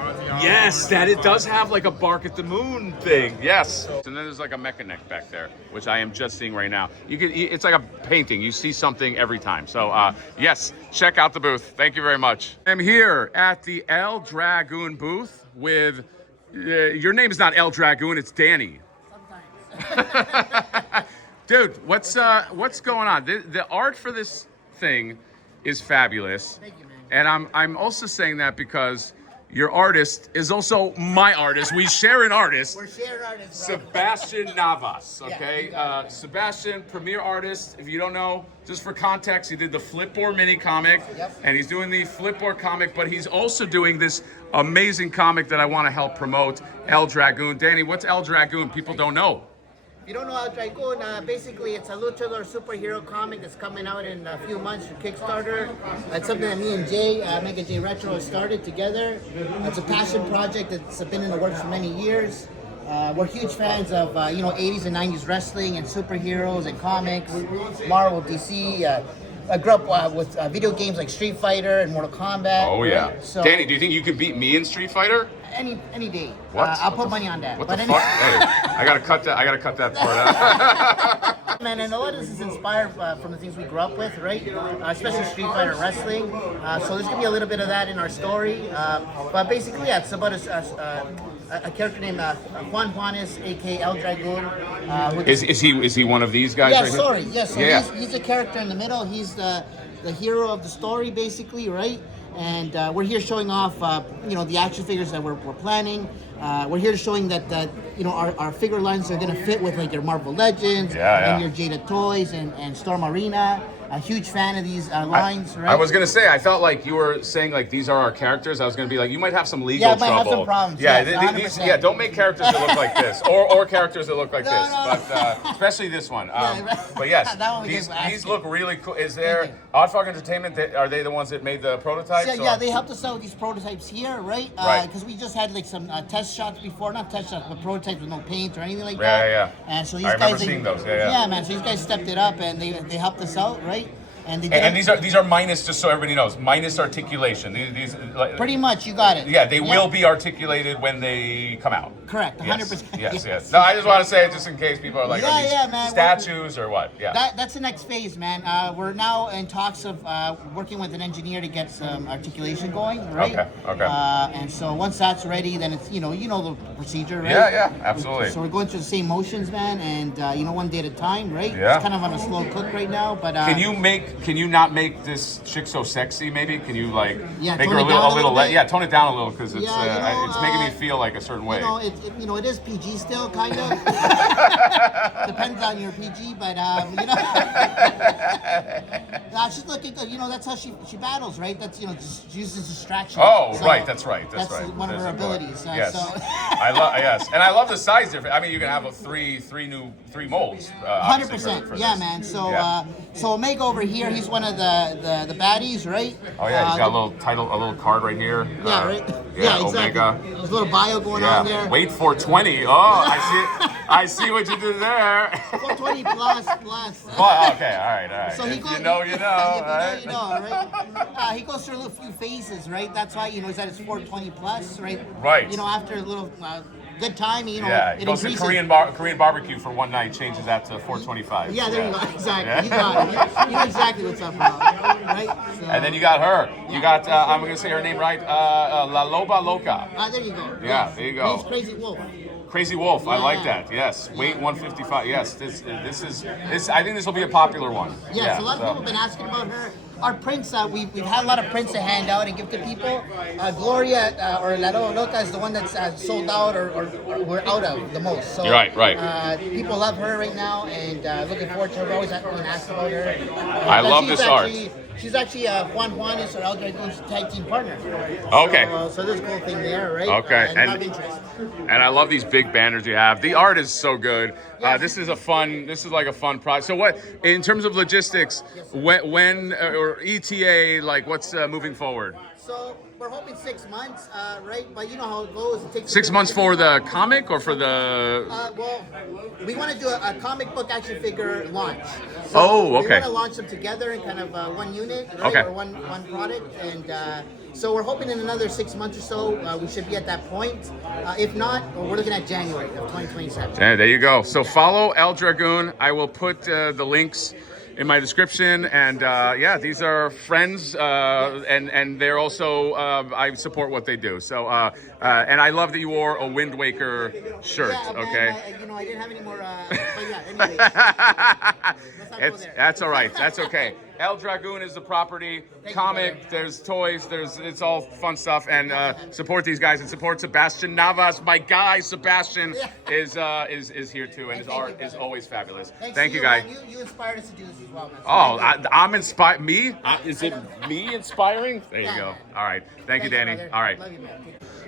Yes, that it does have like a Bark at the Moon thing. Yes. And then there's like a Mechanic back there, which I am just seeing right now. It's like a painting. You see something every time. So yes, check out the booth. Thank you very much. I'm here at the El Dragoon booth with, your name is not El Dragoon, it's Danny. Dude, what's going on? The art for this thing is fabulous. Thank you, man. And I'm also saying that because your artist is also my artist. We share an artist. We're sharing artists, bro. Sebastian Navas, okay? Yeah, Sebastian, premier artist. If you don't know, just for context, he did the Flipboard mini comic, and he's doing the Flipboard comic, but he's also doing this amazing comic that I want to help promote, El Dragoon. Danny, what's El Dragoon? People don't know. If you don't know El Dragoon, basically it's a luchador superhero comic that's coming out in a few months for Kickstarter. It's something that me and Jay, Mega J Retro, started together. It's a passion project that's been in the works for many years. We're huge fans of 80s and 90s wrestling and superheroes and comics, Marvel, DC. I grew up with video games like Street Fighter and Mortal Kombat. Oh yeah. So Danny, do you think you can beat me in Street Fighter? any day. What? I'll put money on that. What But the fuck? Hey, I gotta cut that part out. Man, and a lot of this is inspired from the things we grew up with, right? Especially Street Fighter wrestling. So there's gonna be a little bit of that in our story. But basically, yeah, it's about a character named Juan Juanes, aka El Dragoon. Is he one of these guys? Yeah, right here? sorry. Yeah, so Yeah. he's a character in the middle. He's the hero of the story, basically, right? And we're here showing off, the action figures that we're planning. We're here showing that our figure lines are gonna fit with like your Marvel Legends and your Jada Toys and Storm Arena. a huge fan of these lines, right? I was gonna say, I felt like you were saying like these are our characters. I was gonna be like, you might have some legal might trouble. have some problems. Yeah, Yes, 100%. don't make characters that look like this, or characters that look like No, this, no. but especially this one. right. But yes, That one we these gave these last look really cool. Is there Oddfog Entertainment? Are they the ones that made the prototypes? Yeah, or- they helped us out with these prototypes here, right? Right. Because we just had like some test shots before, not test shots, but prototypes with no paint or anything like Yeah, that. yeah. And so these I remember guys, seeing those. Yeah. man. So these guys stepped it up and they helped us out, right? And they did And these are minus, just so everybody knows, minus articulation. These like, pretty much, you got it. Yeah, they will be articulated when they come out. Correct, 100%. Yes. No, I just want to say it just in case people are like, are these man. statues or what? Yeah. That's the next phase, man. We're now in talks of working with an engineer to get some articulation going, right? Okay. And so once that's ready, then it's you know the procedure, right? Yeah, absolutely. So we're going through the same motions, man, and one day at a time, right? Yeah. It's kind of on a slow cook right now, but Can you not make this chick so sexy? Maybe can you like make tone her it down a little bit? yeah, tone it down a little because it's Yeah, it's making me feel like a certain way. It is PG still, kind of. Depends on your PG, but she's looking good. That's how she battles, right? That's just uses distraction. Oh, So right, that's right. That's right. one of her abilities. Yes, So. I love the size difference. I mean, you can have three molds. 100%. Yeah, man. So Omega over here, he's one of the baddies, right? Oh yeah, he's got a little card right here. Yeah, right. Yeah, exactly. Omega. There's a little bio going on Yeah. there. Wait for 20. Oh, I see what you did there. 420 plus. Well, okay, all right. So If he goes, you know, right? you know, right? He goes through a few phases, right? That's why he's at his 420 plus, right? Right. After a little good time, Yeah, it he goes to increases. Korean barbecue for one night, changes that to 425. Yeah, there you go. Exactly. Yeah. You got it. You know exactly what's up, right? So, And then you got her. You got, I'm going to say her name right, La Loba Loca. there you go. Yeah, there you go. He's Crazy Wolf. Crazy Wolf, I like Yeah. that. Yes, weight 155. Yes, this is. I think this will be a popular one. Yeah, so a lot of people have been asking about her. Our prints, we've had a lot of prints to hand out and give to people. Gloria or La Loca is the one that's sold out or we're out of the most. So Right. people love her right now and looking forward to her. We're always being asked about her. I love this art. She's actually Juan is our El Dragon's tag team partner. Okay. So there's a cool thing there, right? Okay, And love interest. And I love these big banners you have. The art is so good. This is like a fun project. So what, in terms of logistics, when or ETA, like what's moving forward? So we're hoping 6 months, right? But you know how it goes. It takes 6 months for the comic or for the? Well, we want to do a comic book action figure launch. Oh, okay. We want to launch them together in kind of one unit, right? Okay. Or one product, and so we're hoping in another 6 months or so we should be at that point. If not, we're looking at January of 2027. Yeah, there you go. So follow El Dragoon. I will put the links in my description, and these are friends, and they're also I support what they do. So and I love that you wore a Wind Waker shirt. Yeah, Okay. man, I didn't have any more. But yeah, anyways. Let's not go there. That's all right. That's okay. El Dragoon is the property. Comic. There's toys. It's all fun stuff. And support these guys and support Sebastian Navas. My guy Sebastian is here too, and his art is always fabulous. Thank you, guy. Man. You inspired us to do this as well, man. Oh, I'm inspired. Me? Is it me inspiring? There you go. All right. Thank you, Danny. Brother. All right. Love you, man.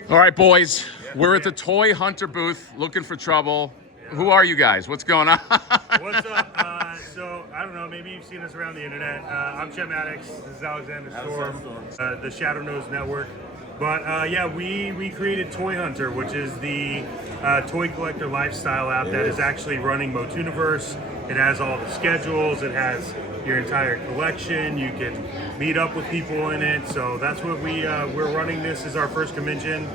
All right, boys. We're at the Toy Hunter booth looking for trouble. Who are you guys? What's going on? What's up? So, I don't know, maybe you've seen us around the internet. I'm Chet Maddox. This is Alexander Storm, the Shadow Nose Network. But we created Toy Hunter, which is the toy collector lifestyle app that is actually running MOTUNIVERSE. It has all the schedules. It has your entire collection. You can meet up with people in it. So that's what we're running. This is our first convention.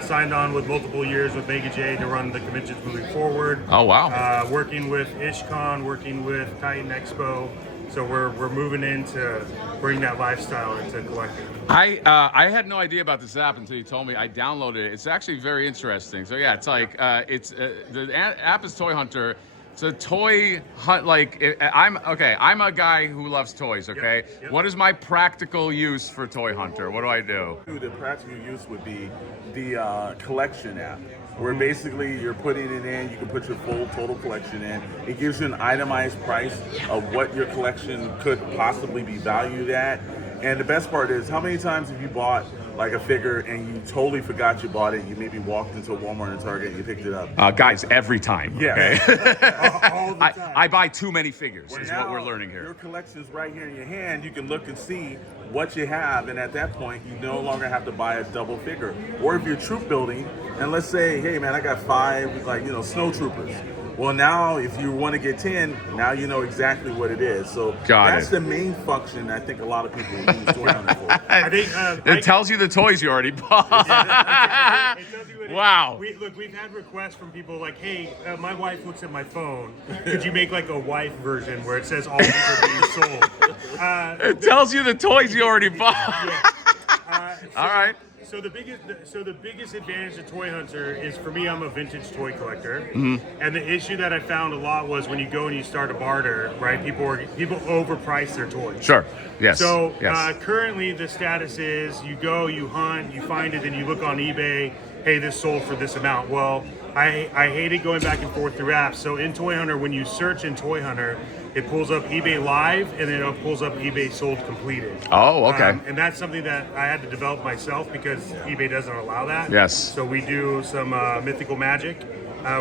Signed on with multiple years with Mega J to run the conventions moving forward. Oh, wow. Working with IshCon, working with Titan Expo. So we're moving in to bring that lifestyle into collecting. I had no idea about this app until you told me. I downloaded it. It's actually very interesting. So yeah, it's like the app is Toy Hunter. It's a toy hunt. Like I'm a guy who loves toys. Okay, Yep. What is my practical use for Toy Hunter? What do I do? The practical use would be the collection app. where basically you're putting it in, you can put your full total collection in. It gives you an itemized price of what your collection could possibly be valued at. And the best part is, how many times have you bought like a figure and you totally forgot you bought it? You maybe walked into a Walmart or Target and you picked it up. Guys, every time. Yeah. Okay? All the time. I buy too many figures, is Now, what we're learning here. Your collection's right here in your hand. You can look and see what you have, and at that point, you no longer have to buy a double figure. Or if you're troop building, and let's say, hey man, I got 5, like, snow troopers. Well, now if you want to get 10, now you know exactly what it is. So that's the main function I think a lot of people use Toy Hunter for. I think it tells you the toys you already bought. It tells you what Wow. We've had requests from people like, hey, my wife looks at my phone. Could you make like a wife version where it says all these are being sold? It tells you the toys you already bought. All right. So the biggest advantage of Toy Hunter is, for me, I'm a vintage toy collector, and the issue that I found a lot was when you go and you start a barter, right? People overprice their toys. Sure. Yes. So yes. Currently the status is you go, you hunt, you find it, then you look on eBay. Hey, this sold for this amount. Well, I hated going back and forth through apps. So in Toy Hunter, when you search in Toy Hunter, it pulls up eBay Live, and then it pulls up eBay Sold Completed. Oh, okay. And that's something that I had to develop myself because eBay doesn't allow that. Yes. So we do some mythical magic.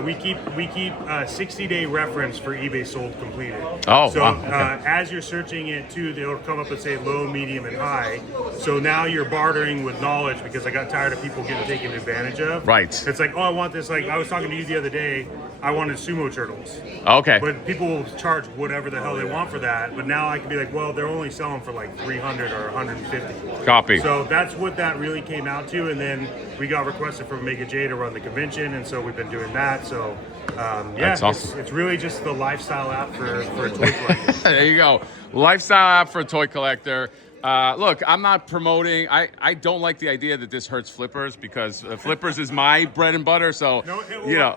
We keep a 60-day reference for eBay Sold Completed. Oh, so wow. Okay. As you're searching it too, it'll come up and say low, medium, and high. So now you're bartering with knowledge, because I got tired of people getting taken advantage of. Right. It's like, oh, I want this. Like I was talking to you the other day. I wanted sumo turtles. Okay. But people will charge whatever the hell they want for that. But now I can be like, well, they're only selling for like 300 or 150. Copy. So that's what that really came out to. And then we got requested from Mega J to run the convention, and so we've been doing that. So That's awesome. It's really just the lifestyle app for a toy collector. There you go. Lifestyle app for a toy collector. Look, I'm not promoting. I don't like the idea that this hurts flippers, because flippers is my bread and butter. So,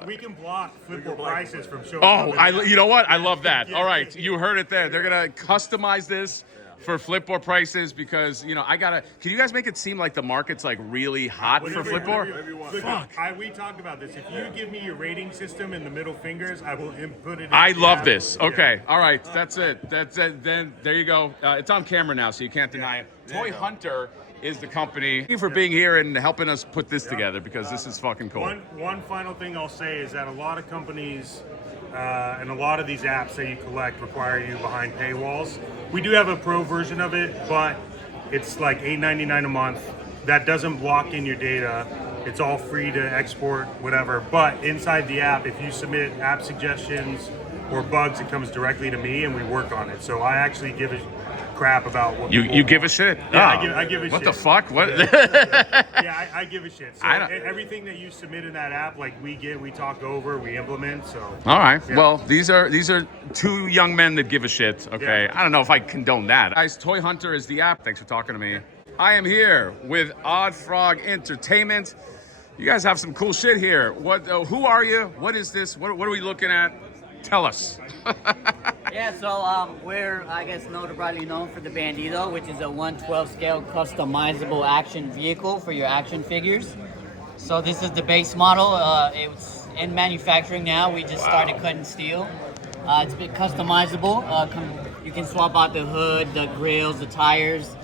we can block flipper prices from showing. Oh, you know what? I love that. All right, you heard it there. They're gonna customize this for Flipboard prices, because can you guys make it seem like the market's like really hot for Flipboard? Fuck. We talked about this. If you give me your rating system in the middle fingers, I will input it. I love this. Okay, all right, that's it. Then there you go. It's on camera now, so you can't deny it. Toy Hunter is the company. Thank you for being here and helping us put this together, because this is fucking cool. One final thing I'll say is that a lot of companies and a lot of these apps that you collect require you behind paywalls. We do have a pro version of it, but it's like $8.99 a month. That doesn't block in your data. It's all free to export, whatever. But inside the app, if you submit app suggestions or bugs, it comes directly to me and we work on it. So I actually give a crap about what you give a shit. Yeah, I give a shit. What the fuck? What? Yeah, I give a shit. So everything that you submit in that app, like we talk over, we implement. So all right. Yeah. Well, these are two young men that give a shit. Okay. Yeah. I don't know if I condone that. Guys, Toy Hunter is the app. Thanks for talking to me. I am here with Odd Frog Entertainment. You guys have some cool shit here. What? Who are you? What is this? What are we looking at? Tell us. Yeah, so we're, I guess, notably known for the Bandito, which is a 1/12 scale customizable action vehicle for your action figures. So this is the base model. It's in manufacturing now. We just started cutting steel. It's a bit customizable. You can swap out the hood, the grills, the tires,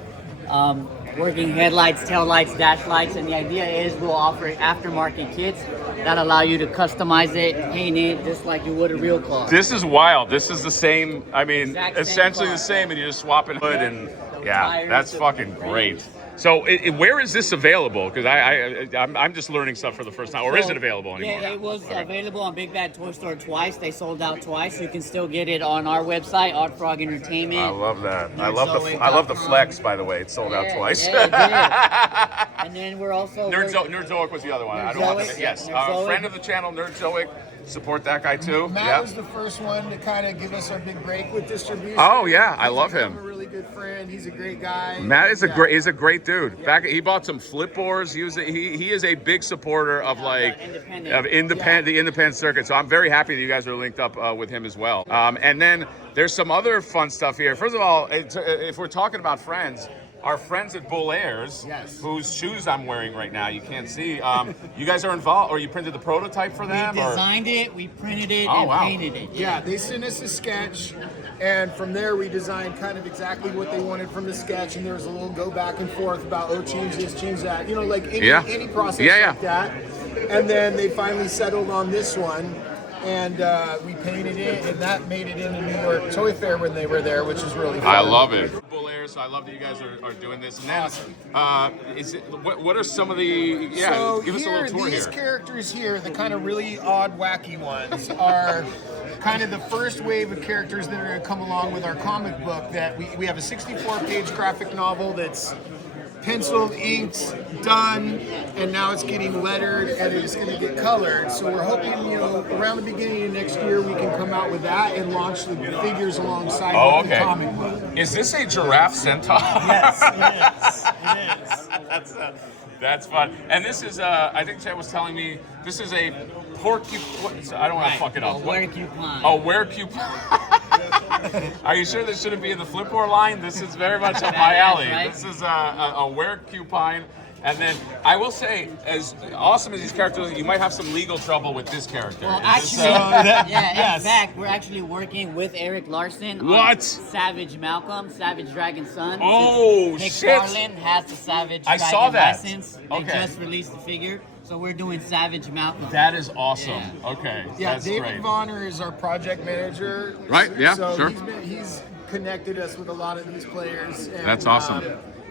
working headlights, tail lights, dash lights, and the idea is we'll offer aftermarket kits that allow you to customize it, paint it, just like you would a real car. This is wild. This is the same. I mean, Exact same essentially car. the same, and you're just swapping hood and yeah, tires, that's the fucking great. So, where is this available? Because I'm just learning stuff for the first time. Or is it available anymore? Yeah, it was available on Big Bad Toy Store twice. They sold out twice. You can still get it on our website, Odd Frog Entertainment. I love that. I love the flex. By the way, it sold out twice. Yeah, it did. And then we're also Nerdzoic was the other one. I don't want to. Yes, friend of the channel, Nerdzoic. Support that guy too. Matt was the first one to kind of give us our big break with distribution. Oh yeah, I love him. I'm a really good friend. He's a great guy. Matt is a great dude. Yeah. He bought some Flipboards. He is a big supporter of the independent circuit. So I'm very happy that you guys are linked up with him as well. And then there's some other fun stuff here. First of all, if we're talking about friends, our friends at Bull Airs, whose shoes I'm wearing right now, you can't see. You guys are involved, or you printed the prototype for them? We designed it, we printed it, Oh, and wow. painted it. Yeah, they sent us a sketch, and from there we designed kind of exactly what they wanted from the sketch, and there was a little go back and forth about, oh, change this, change that, you know, like any process like that. And then they finally settled on this one, and we painted it, and that made it into New York Toy Fair when they were there, which is really fun. I love it. Bull Air, so I love that you guys are doing this. And then, what are some of the, So give us a here, little tour these here. characters here, the kind of really odd, wacky ones, are kind of the first wave of characters that are going to come along with our comic book. That we have a 64-page graphic novel that's penciled, inked, done, and now it's getting lettered and it's going to get colored. So we're hoping, you know, around the beginning of next year we can come out with that and launch the figures alongside with the comic book. Is this a giraffe centaur? Yes, it is. That's fun. And this is, I think Chad was telling me, this is a porcupine. I don't want to fuck it up. A werecupine. A werecupine. Are you sure this shouldn't be in the Flipboard line? This is very much up my alley. Right? This is a werecupine. And then I will say, as awesome as these characters are, you might have some legal trouble with this character. Well, Is this, actually, in fact, we're actually working with Eric Larson on Savage Malcolm, Savage Dragon's son. Oh, Nick shit. Farland has the Savage I Dragon saw that. license. Okay. They just released the figure, so we're doing Savage Malcolm. That is awesome. Yeah. Okay, Yeah, that's David great. Vonner is our project manager. Right, yeah, so sure. He's connected us with a lot of these players. And, That's awesome.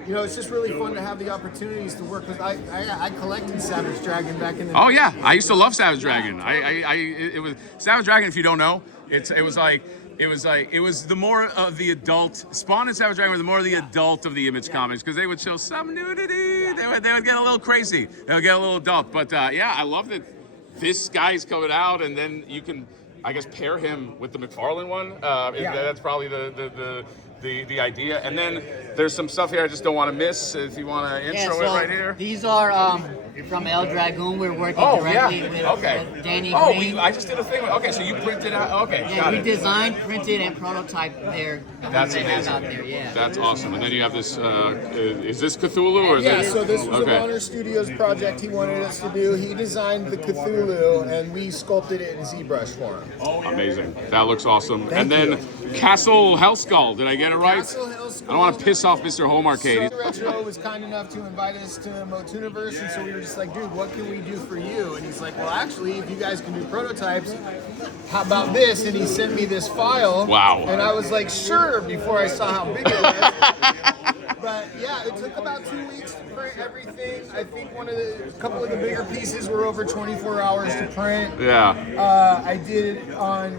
You know, it's just really fun to have the opportunities to work with. I collected Savage Dragon back in the Oh yeah, I used to love Savage Dragon. It was Savage Dragon. If you don't know, it was the more of the adult. Spawn and Savage Dragon were the more of the adult of the Image comics because they would show some nudity. They would get a little crazy. They would get a little adult. But yeah, I love that this guy's coming out, and then you can, I guess, pair him with the McFarlane one. That's probably the idea. And then there's some stuff here I just don't want to miss. If you want to intro it right here. These are from El Dragoon. We're working directly with Danny Green. I just did a thing. Okay, so you printed out. Okay, Yeah, got we it. designed, printed, and prototyped there. That's they have amazing. out there, yeah. That's awesome. And then you have this. Is this Cthulhu or is this? so this was okay. a Warner Studios project he wanted us to do. He designed the Cthulhu, and we sculpted it in ZBrush for him. Amazing. That looks awesome. Thank and then you. Castle Hellskull. Did I get it right? Castle Hellskull. I don't want to piss off Mr. Home Arcade. So Retro was kind enough to invite us to MOTUNIVERSE, and so we were just like, dude, what can we do for you? And he's like, well, actually, if you guys can do prototypes, how about this? And he sent me this file. Wow. And I was like, sure, before I saw how big it was. But yeah, it took about 2 weeks to print everything. I think a couple of the bigger pieces were over 24 hours to print. Yeah. I did it on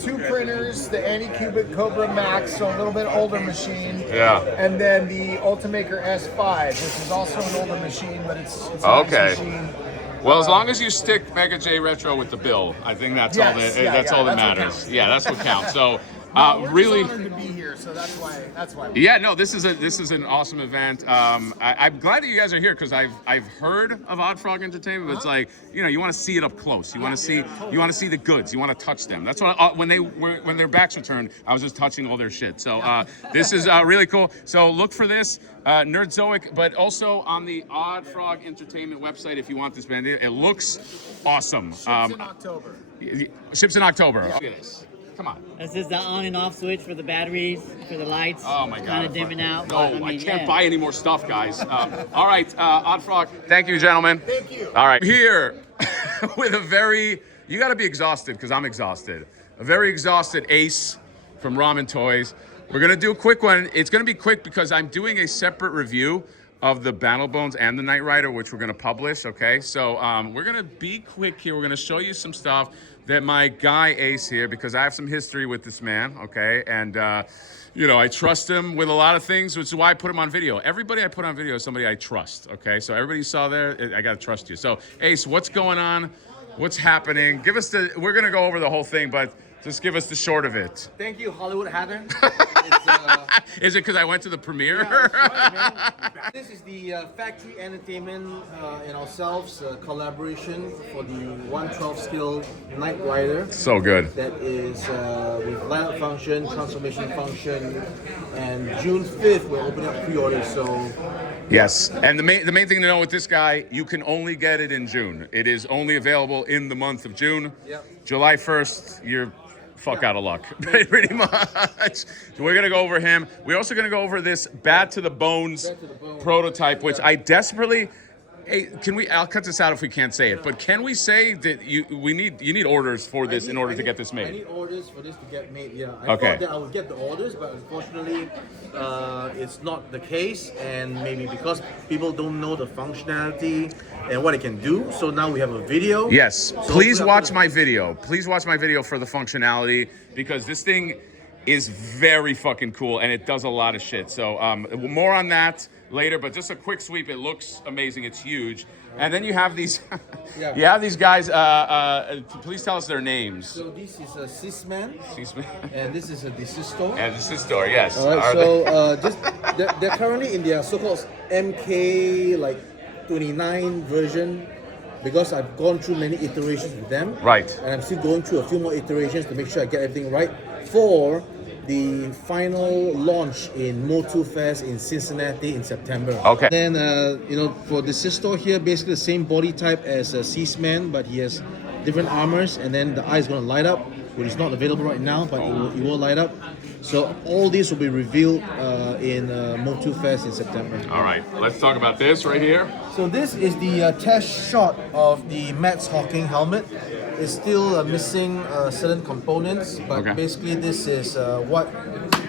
2 printers, the Anycubic Cobra Max, so a little bit older machine. Yeah. And then the Ultimaker S5, which is also an older machine, but it's a Okay. nice machine. Well, as long as you stick Mega J Retro with the bill, I think that's all that Yes, all that that's what matters. counts. Yeah, that's what counts. So We're really. just honored to be here, so that's why. Yeah, no, this is an awesome event. I'm glad that you guys are here because I've heard of Odd Frog Entertainment, but it's like, you know, you want to see it up close. You want to see the goods. You want to touch them. That's what when their backs were turned, I was just touching all their shit. So this is really cool. So look for this Nerdzoic, but also on the Odd Frog Entertainment website if you want this band. It looks awesome. Ships in October. Ships in October. Yeah. Look at this. Come on. This is the on and off switch for the batteries, for the lights. Oh my God. Kind of dimming out. No, but, I can't yeah. buy any more stuff, guys. All right, Odd Frog. Thank you, gentlemen. Thank you. All right, here with you got to be exhausted because I'm exhausted. A very exhausted Ace from Ramen Toys. We're going to do a quick one. It's going to be quick because I'm doing a separate review of the Battle Bones and the Knight Rider, which we're going to publish, okay? So we're going to be quick here. We're going to show you some stuff that my guy Ace here, because I have some history with this man, okay? And, you know, I trust him with a lot of things, which is why I put him on video. Everybody I put on video is somebody I trust, okay? So everybody you saw there, I got to trust you. So, Ace, what's going on? What's happening? We're going to go over the whole thing, but Just give us the short of it. Thank you, Hollywood Hatter. Is it because I went to the premiere? Yeah, that's right, man. This is the Factory Entertainment and ourselves collaboration for the 112 scale Knight Rider. So good. That is with lineup function, transformation function, and June 5th we're opening up pre-orders. So Yes, and the main thing to know with this guy, you can only get it in June. It is only available in the month of June. Yep. July 1st, you're out of luck, pretty much. So we're gonna go over him. We're also gonna go over this Bat to the Bones prototype, which I desperately. Hey, can we? I'll cut this out if we can't say it. But can we say that you need orders for this in order to get this made? I need orders for this to get made. Yeah. I Okay. thought that I would get the orders, but unfortunately, it's not the case, and maybe because people don't know the functionality and what it can do. So now we have a video. Yes. So Please hopefully watch my video. Please watch my video for the functionality because this thing is very fucking cool and it does a lot of shit. So more on that later, but just a quick sweep. It looks amazing. It's huge. And then you have these, you have these guys. Please tell us their names. So this is a Sysman. Sysman. And this is a Desistor. And Desistor, yes. All right. So they're currently in their so-called MK 29 version. Because I've gone through many iterations with them. Right. And I'm still going through a few more iterations to make sure I get everything right for the final launch in MOTUNIVERSE in Cincinnati in September. Okay. Then, for the Desistor here, basically the same body type as a Seaman, but he has different armors, and then the eye is going to light up, which is not available right now, but it will light up. So all these will be revealed in MOTUNIVERSE in September. All right, let's talk about this right here. So this is the test shot of the Mads Hawking helmet. It's still missing certain components, but basically this is what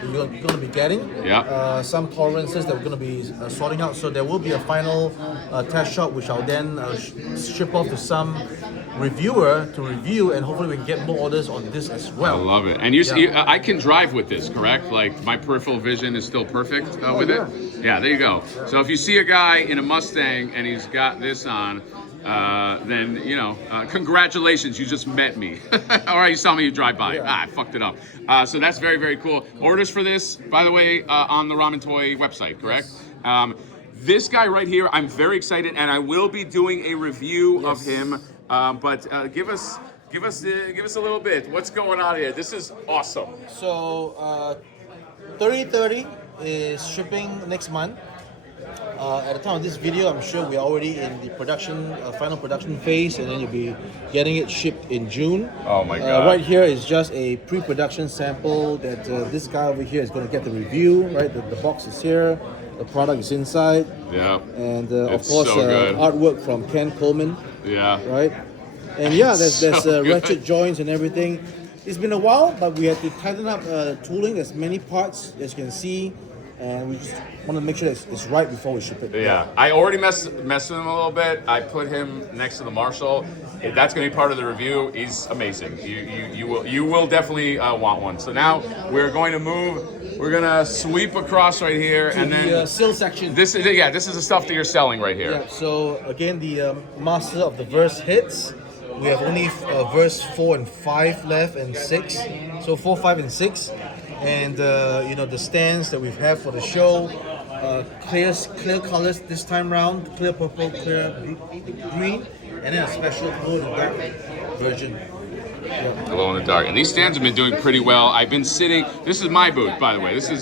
you're going to be getting. Yeah. Some tolerances that we're going to be sorting out. So there will be a final test shot, which I'll then ship off to some reviewer to review, and hopefully we can get more orders on this as well. I love it. And I can drive with this, correct? Like my peripheral vision is still perfect with it? Yeah, there you go. So if you see a guy in a Mustang and he's got this on, then, congratulations, you just met me. Or you saw me drive by. I fucked it up. So that's very, very cool. Orders for this, by the way, on the Ramen Toy website, correct? This guy right here, I'm very excited, and I will be doing a review of him. But give us a little bit. What's going on here? This is awesome. So 3030 is shipping next month. At the time of this video, I'm sure we're already in the final production phase, and then you'll be getting it shipped in June. Oh my God. Right here is just a pre-production sample that this guy over here is going to get the review, right? The box is here, the product is inside. Yeah. And of course, artwork from Ken Coleman. Yeah. Right? And yeah, there's So ratchet joints and everything. It's been a while, but we had to tighten up tooling. There's many parts, as you can see, and we just want to make sure that it's right before we ship it. Yeah, I already messed with him a little bit. I put him next to the Marshall. That's going to be part of the review. He's amazing. You will definitely want one. So now we're going to move. We're gonna sweep across right here, to and the then sill section. This is the stuff that you're selling right here. Yeah. So again, the Master of the Verse hits. We have only verse 4 and 5 left, and 6. So 4, 5, and 6. And the stands that we have for the show, clear colors this time round, clear purple, clear green, and then a special glow in the dark version. Yeah. Glow in the dark. And these stands have been doing pretty well. I've been sitting. This is my booth, by the way. This is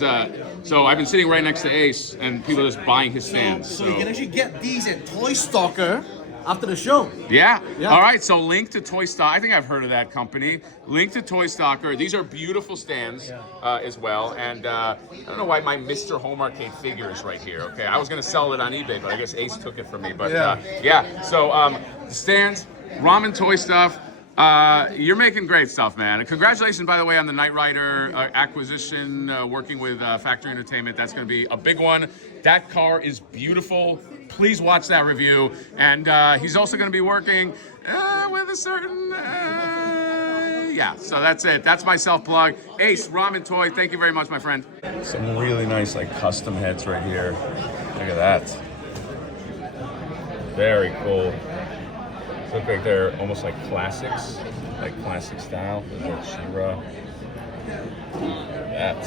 so I've been sitting right next to Ace, and people are just buying his stands. So you can actually get these at Toy Stalker after the show. Yeah. All right. So link to Toy Stalker. I think I've heard of that company. Link to Toy Stalker. These are beautiful stands as well. And I don't know why my Mr. Home Arcade figure is right here. Okay. I was gonna sell it on eBay, but I guess Ace took it from me. But yeah. So the stands, Ramen Toy stuff. You're making great stuff, man. And congratulations, by the way, on the Knight Rider acquisition, working with Factory Entertainment. That's going to be a big one. That car is beautiful. Please watch that review. And he's also going to be working with a certain... yeah, so that's it. That's my self-plug. Ace, Ramen Toy, thank you very much, my friend. Some really nice, custom heads right here. Look at that. Very cool. Look like they're almost like classics. like classic style. There's like She-Ra. That.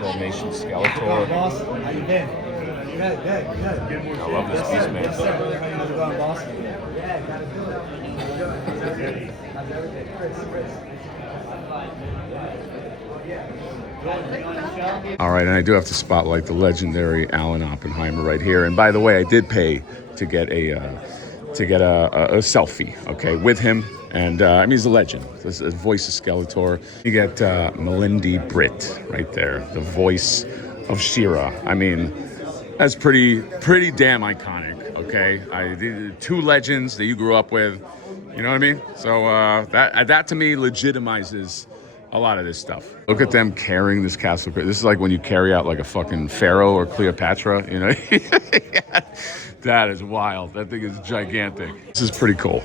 Formation Skeletor. How you been? Good. I love this piece, man. How's it going, boss? All right, and I do have to spotlight the legendary Alan Oppenheimer right here. And by the way, I did pay to get a selfie, okay, with him. And I mean, he's a legend. This is the voice of Skeletor. You get Melindy Britt right there, the voice of She-Ra. I mean, that's pretty damn iconic, okay? The two legends that you grew up with, you know what I mean? So that to me legitimizes a lot of this stuff. Look at them carrying this castle. This is like when you carry out like a fucking Pharaoh or Cleopatra, you know? That is wild. That thing is gigantic. This is pretty cool.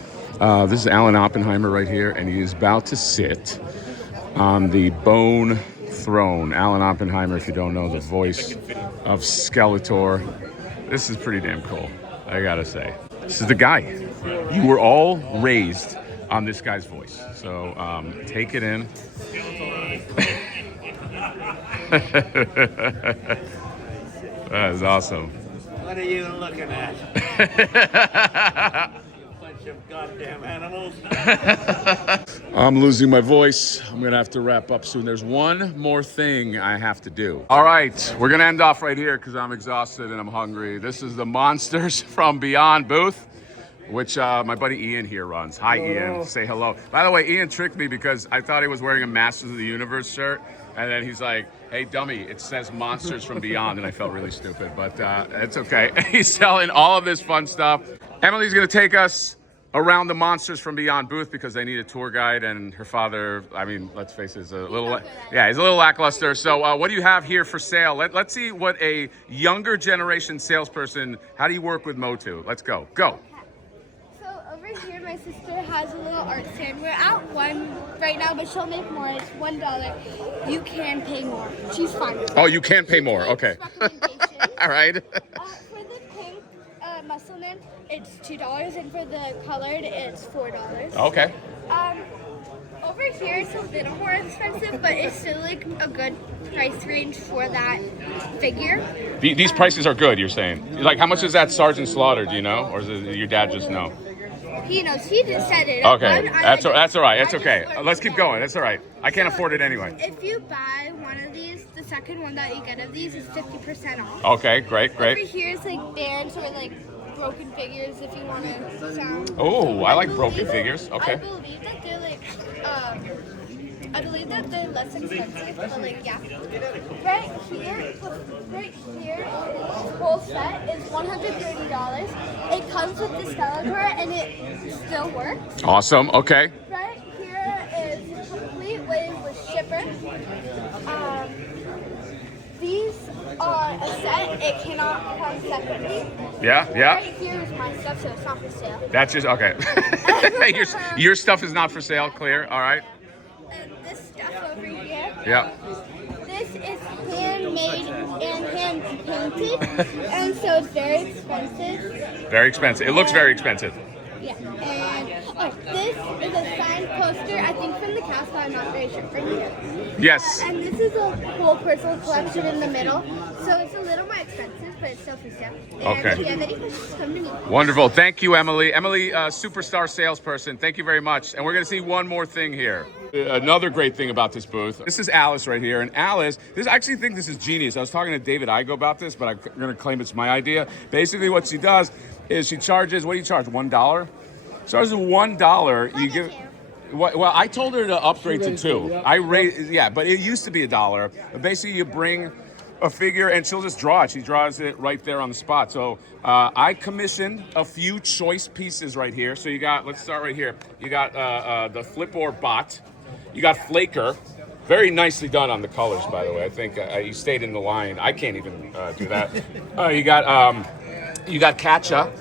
This is Alan Oppenheimer right here, and he is about to sit on the bone throne. Alan Oppenheimer, if you don't know, the voice of Skeletor. This is pretty damn cool, I gotta say. This is the guy. You were all raised on this guy's voice. So take it in. That is awesome. What are you looking at? Bunch of goddamn animals. I'm losing my voice. I'm gonna have to wrap up soon. There's one more thing I have to do. All right, we're gonna end off right here because I'm exhausted and I'm hungry. This is the Monsters from Beyond booth, which my buddy Ian here runs. Hi, Ian. Say hello. By the way, Ian tricked me because I thought he was wearing a Masters of the Universe shirt, and then he's like, "Hey, dummy, it says Monsters from Beyond," and I felt really stupid, but it's okay. He's selling all of this fun stuff. Emily's gonna take us around the Monsters from Beyond booth because they need a tour guide, and her father, I mean, let's face it, is a little, he's a little lackluster. So what do you have here for sale? Let's see what a younger generation salesperson, how do you work with Motu? Let's go. Go. So over here, my sister has a little art stand. We're at $1 right now, but she'll make more. It's $1. You can pay more. She's fine with it. Oh, you can pay more. Okay. All right. For the pink muscleman, it's $2, and for the colored, it's $4. Okay. Over here, it's a little more expensive, but it's still like a good price range for that figure. These prices are good, you're saying? Like, how much is that Sergeant Slaughter, do you know? Or is it your dad just know? He knows. He just said it. Okay, that's all right. That's okay. Let's keep going. That's all right. I can't afford it anyway. If you buy one of these, the second one that you get of these is 50% off. Okay, great. Over here is like bands or like broken figures if you want to sound. Oh, I like broken figures. Okay. I believe that they're like, less expensive, but like, yeah. Right here, this whole set is $130. It comes with the Skeletor and it still works. Awesome. Okay. Right here is complete with shipper. These are a set. It cannot come separately. Yeah. Right here is my stuff, so it's not for sale. That's just okay. your stuff is not for sale. Clear. All right. And this stuff over here. Yeah. This is handmade and hand painted, and so it's very expensive. Very expensive. It looks very expensive. Yeah. And this is a signed poster, I think from the cast, but I'm not very sure. From here. Yes. And this is a whole personal collection in the middle, so it's a little more expensive, but it's still for sale. And Okay. if you have any questions, come to me. Wonderful. Thank you, Emily. Emily, superstar salesperson. Thank you very much. And we're going to see one more thing here. Another great thing about this booth. This is Alice right here. And Alice, I actually think this is genius. I was talking to David Igo about this, but I'm going to claim it's my idea. Basically, what she does is she charges, what do you charge, $1? Charges $1. You give... Well, I told her to upgrade to $2. But it used to be $1. But basically, you bring a figure and she'll just draw it. She draws it right there on the spot. So I commissioned a few choice pieces right here. So you got, let's start right here. You got the Flipboard bot. You got Flaker. Very nicely done on the colors, by the way. I think you stayed in the line. I can't even do that. You got Katcha.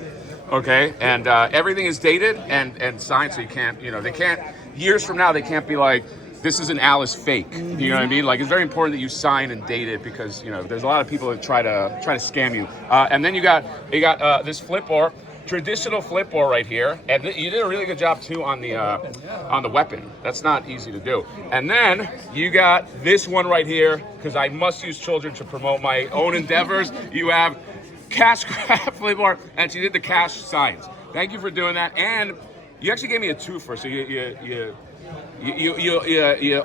Okay, and everything is dated and signed, so you can't, they can't, years from now, they can't be like, this is an Alice fake. You know what I mean? Like, it's very important that you sign and date it because, there's a lot of people that try to scam you. And then you got this Flipboard, traditional flip board right here, and you did a really good job too on the weapon. That's not easy to do. And then you got this one right here, because I must use children to promote my own endeavors. You have cash grab flip board, and she did the cash signs. Thank you for doing that, and you actually gave me a twofer, so you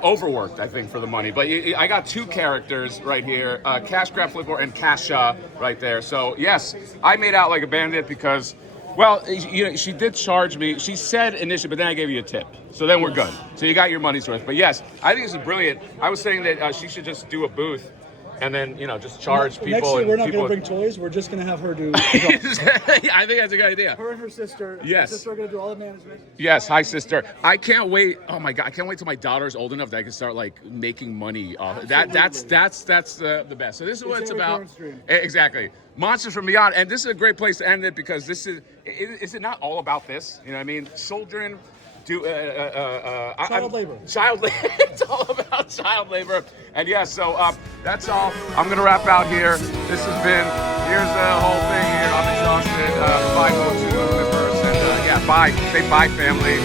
overworked, I think, for the money. But I got two characters right here, cash grab flipboard and Kasha right there. So yes, I made out like a bandit because, well, she did charge me. She said initially, but then I gave you a tip. So then we're good. So you got your money's worth. But yes, I think this is brilliant. I was saying that she should just do a booth and then, just charge people. Next year, we're not going to bring toys. We're just going to have her do. I think that's a good idea. Her and her sister. Yes. Her sister are going to do all the management. Yes, hi sister. I can't wait. Oh my god, I can't wait till my daughter's old enough that I can start like making money off. That's the best. So this is what it's about. Exactly. Monsters from Beyond, and this is a great place to end it because this is it not all about this? You know what I mean? Children do child labor. Child labor. It's all about child labor. And yes, so that's all. I'm gonna wrap out here. This has been here's the whole thing here. I'm exhausted. Bye, MOTUNIVERSE, and bye. Say bye, family.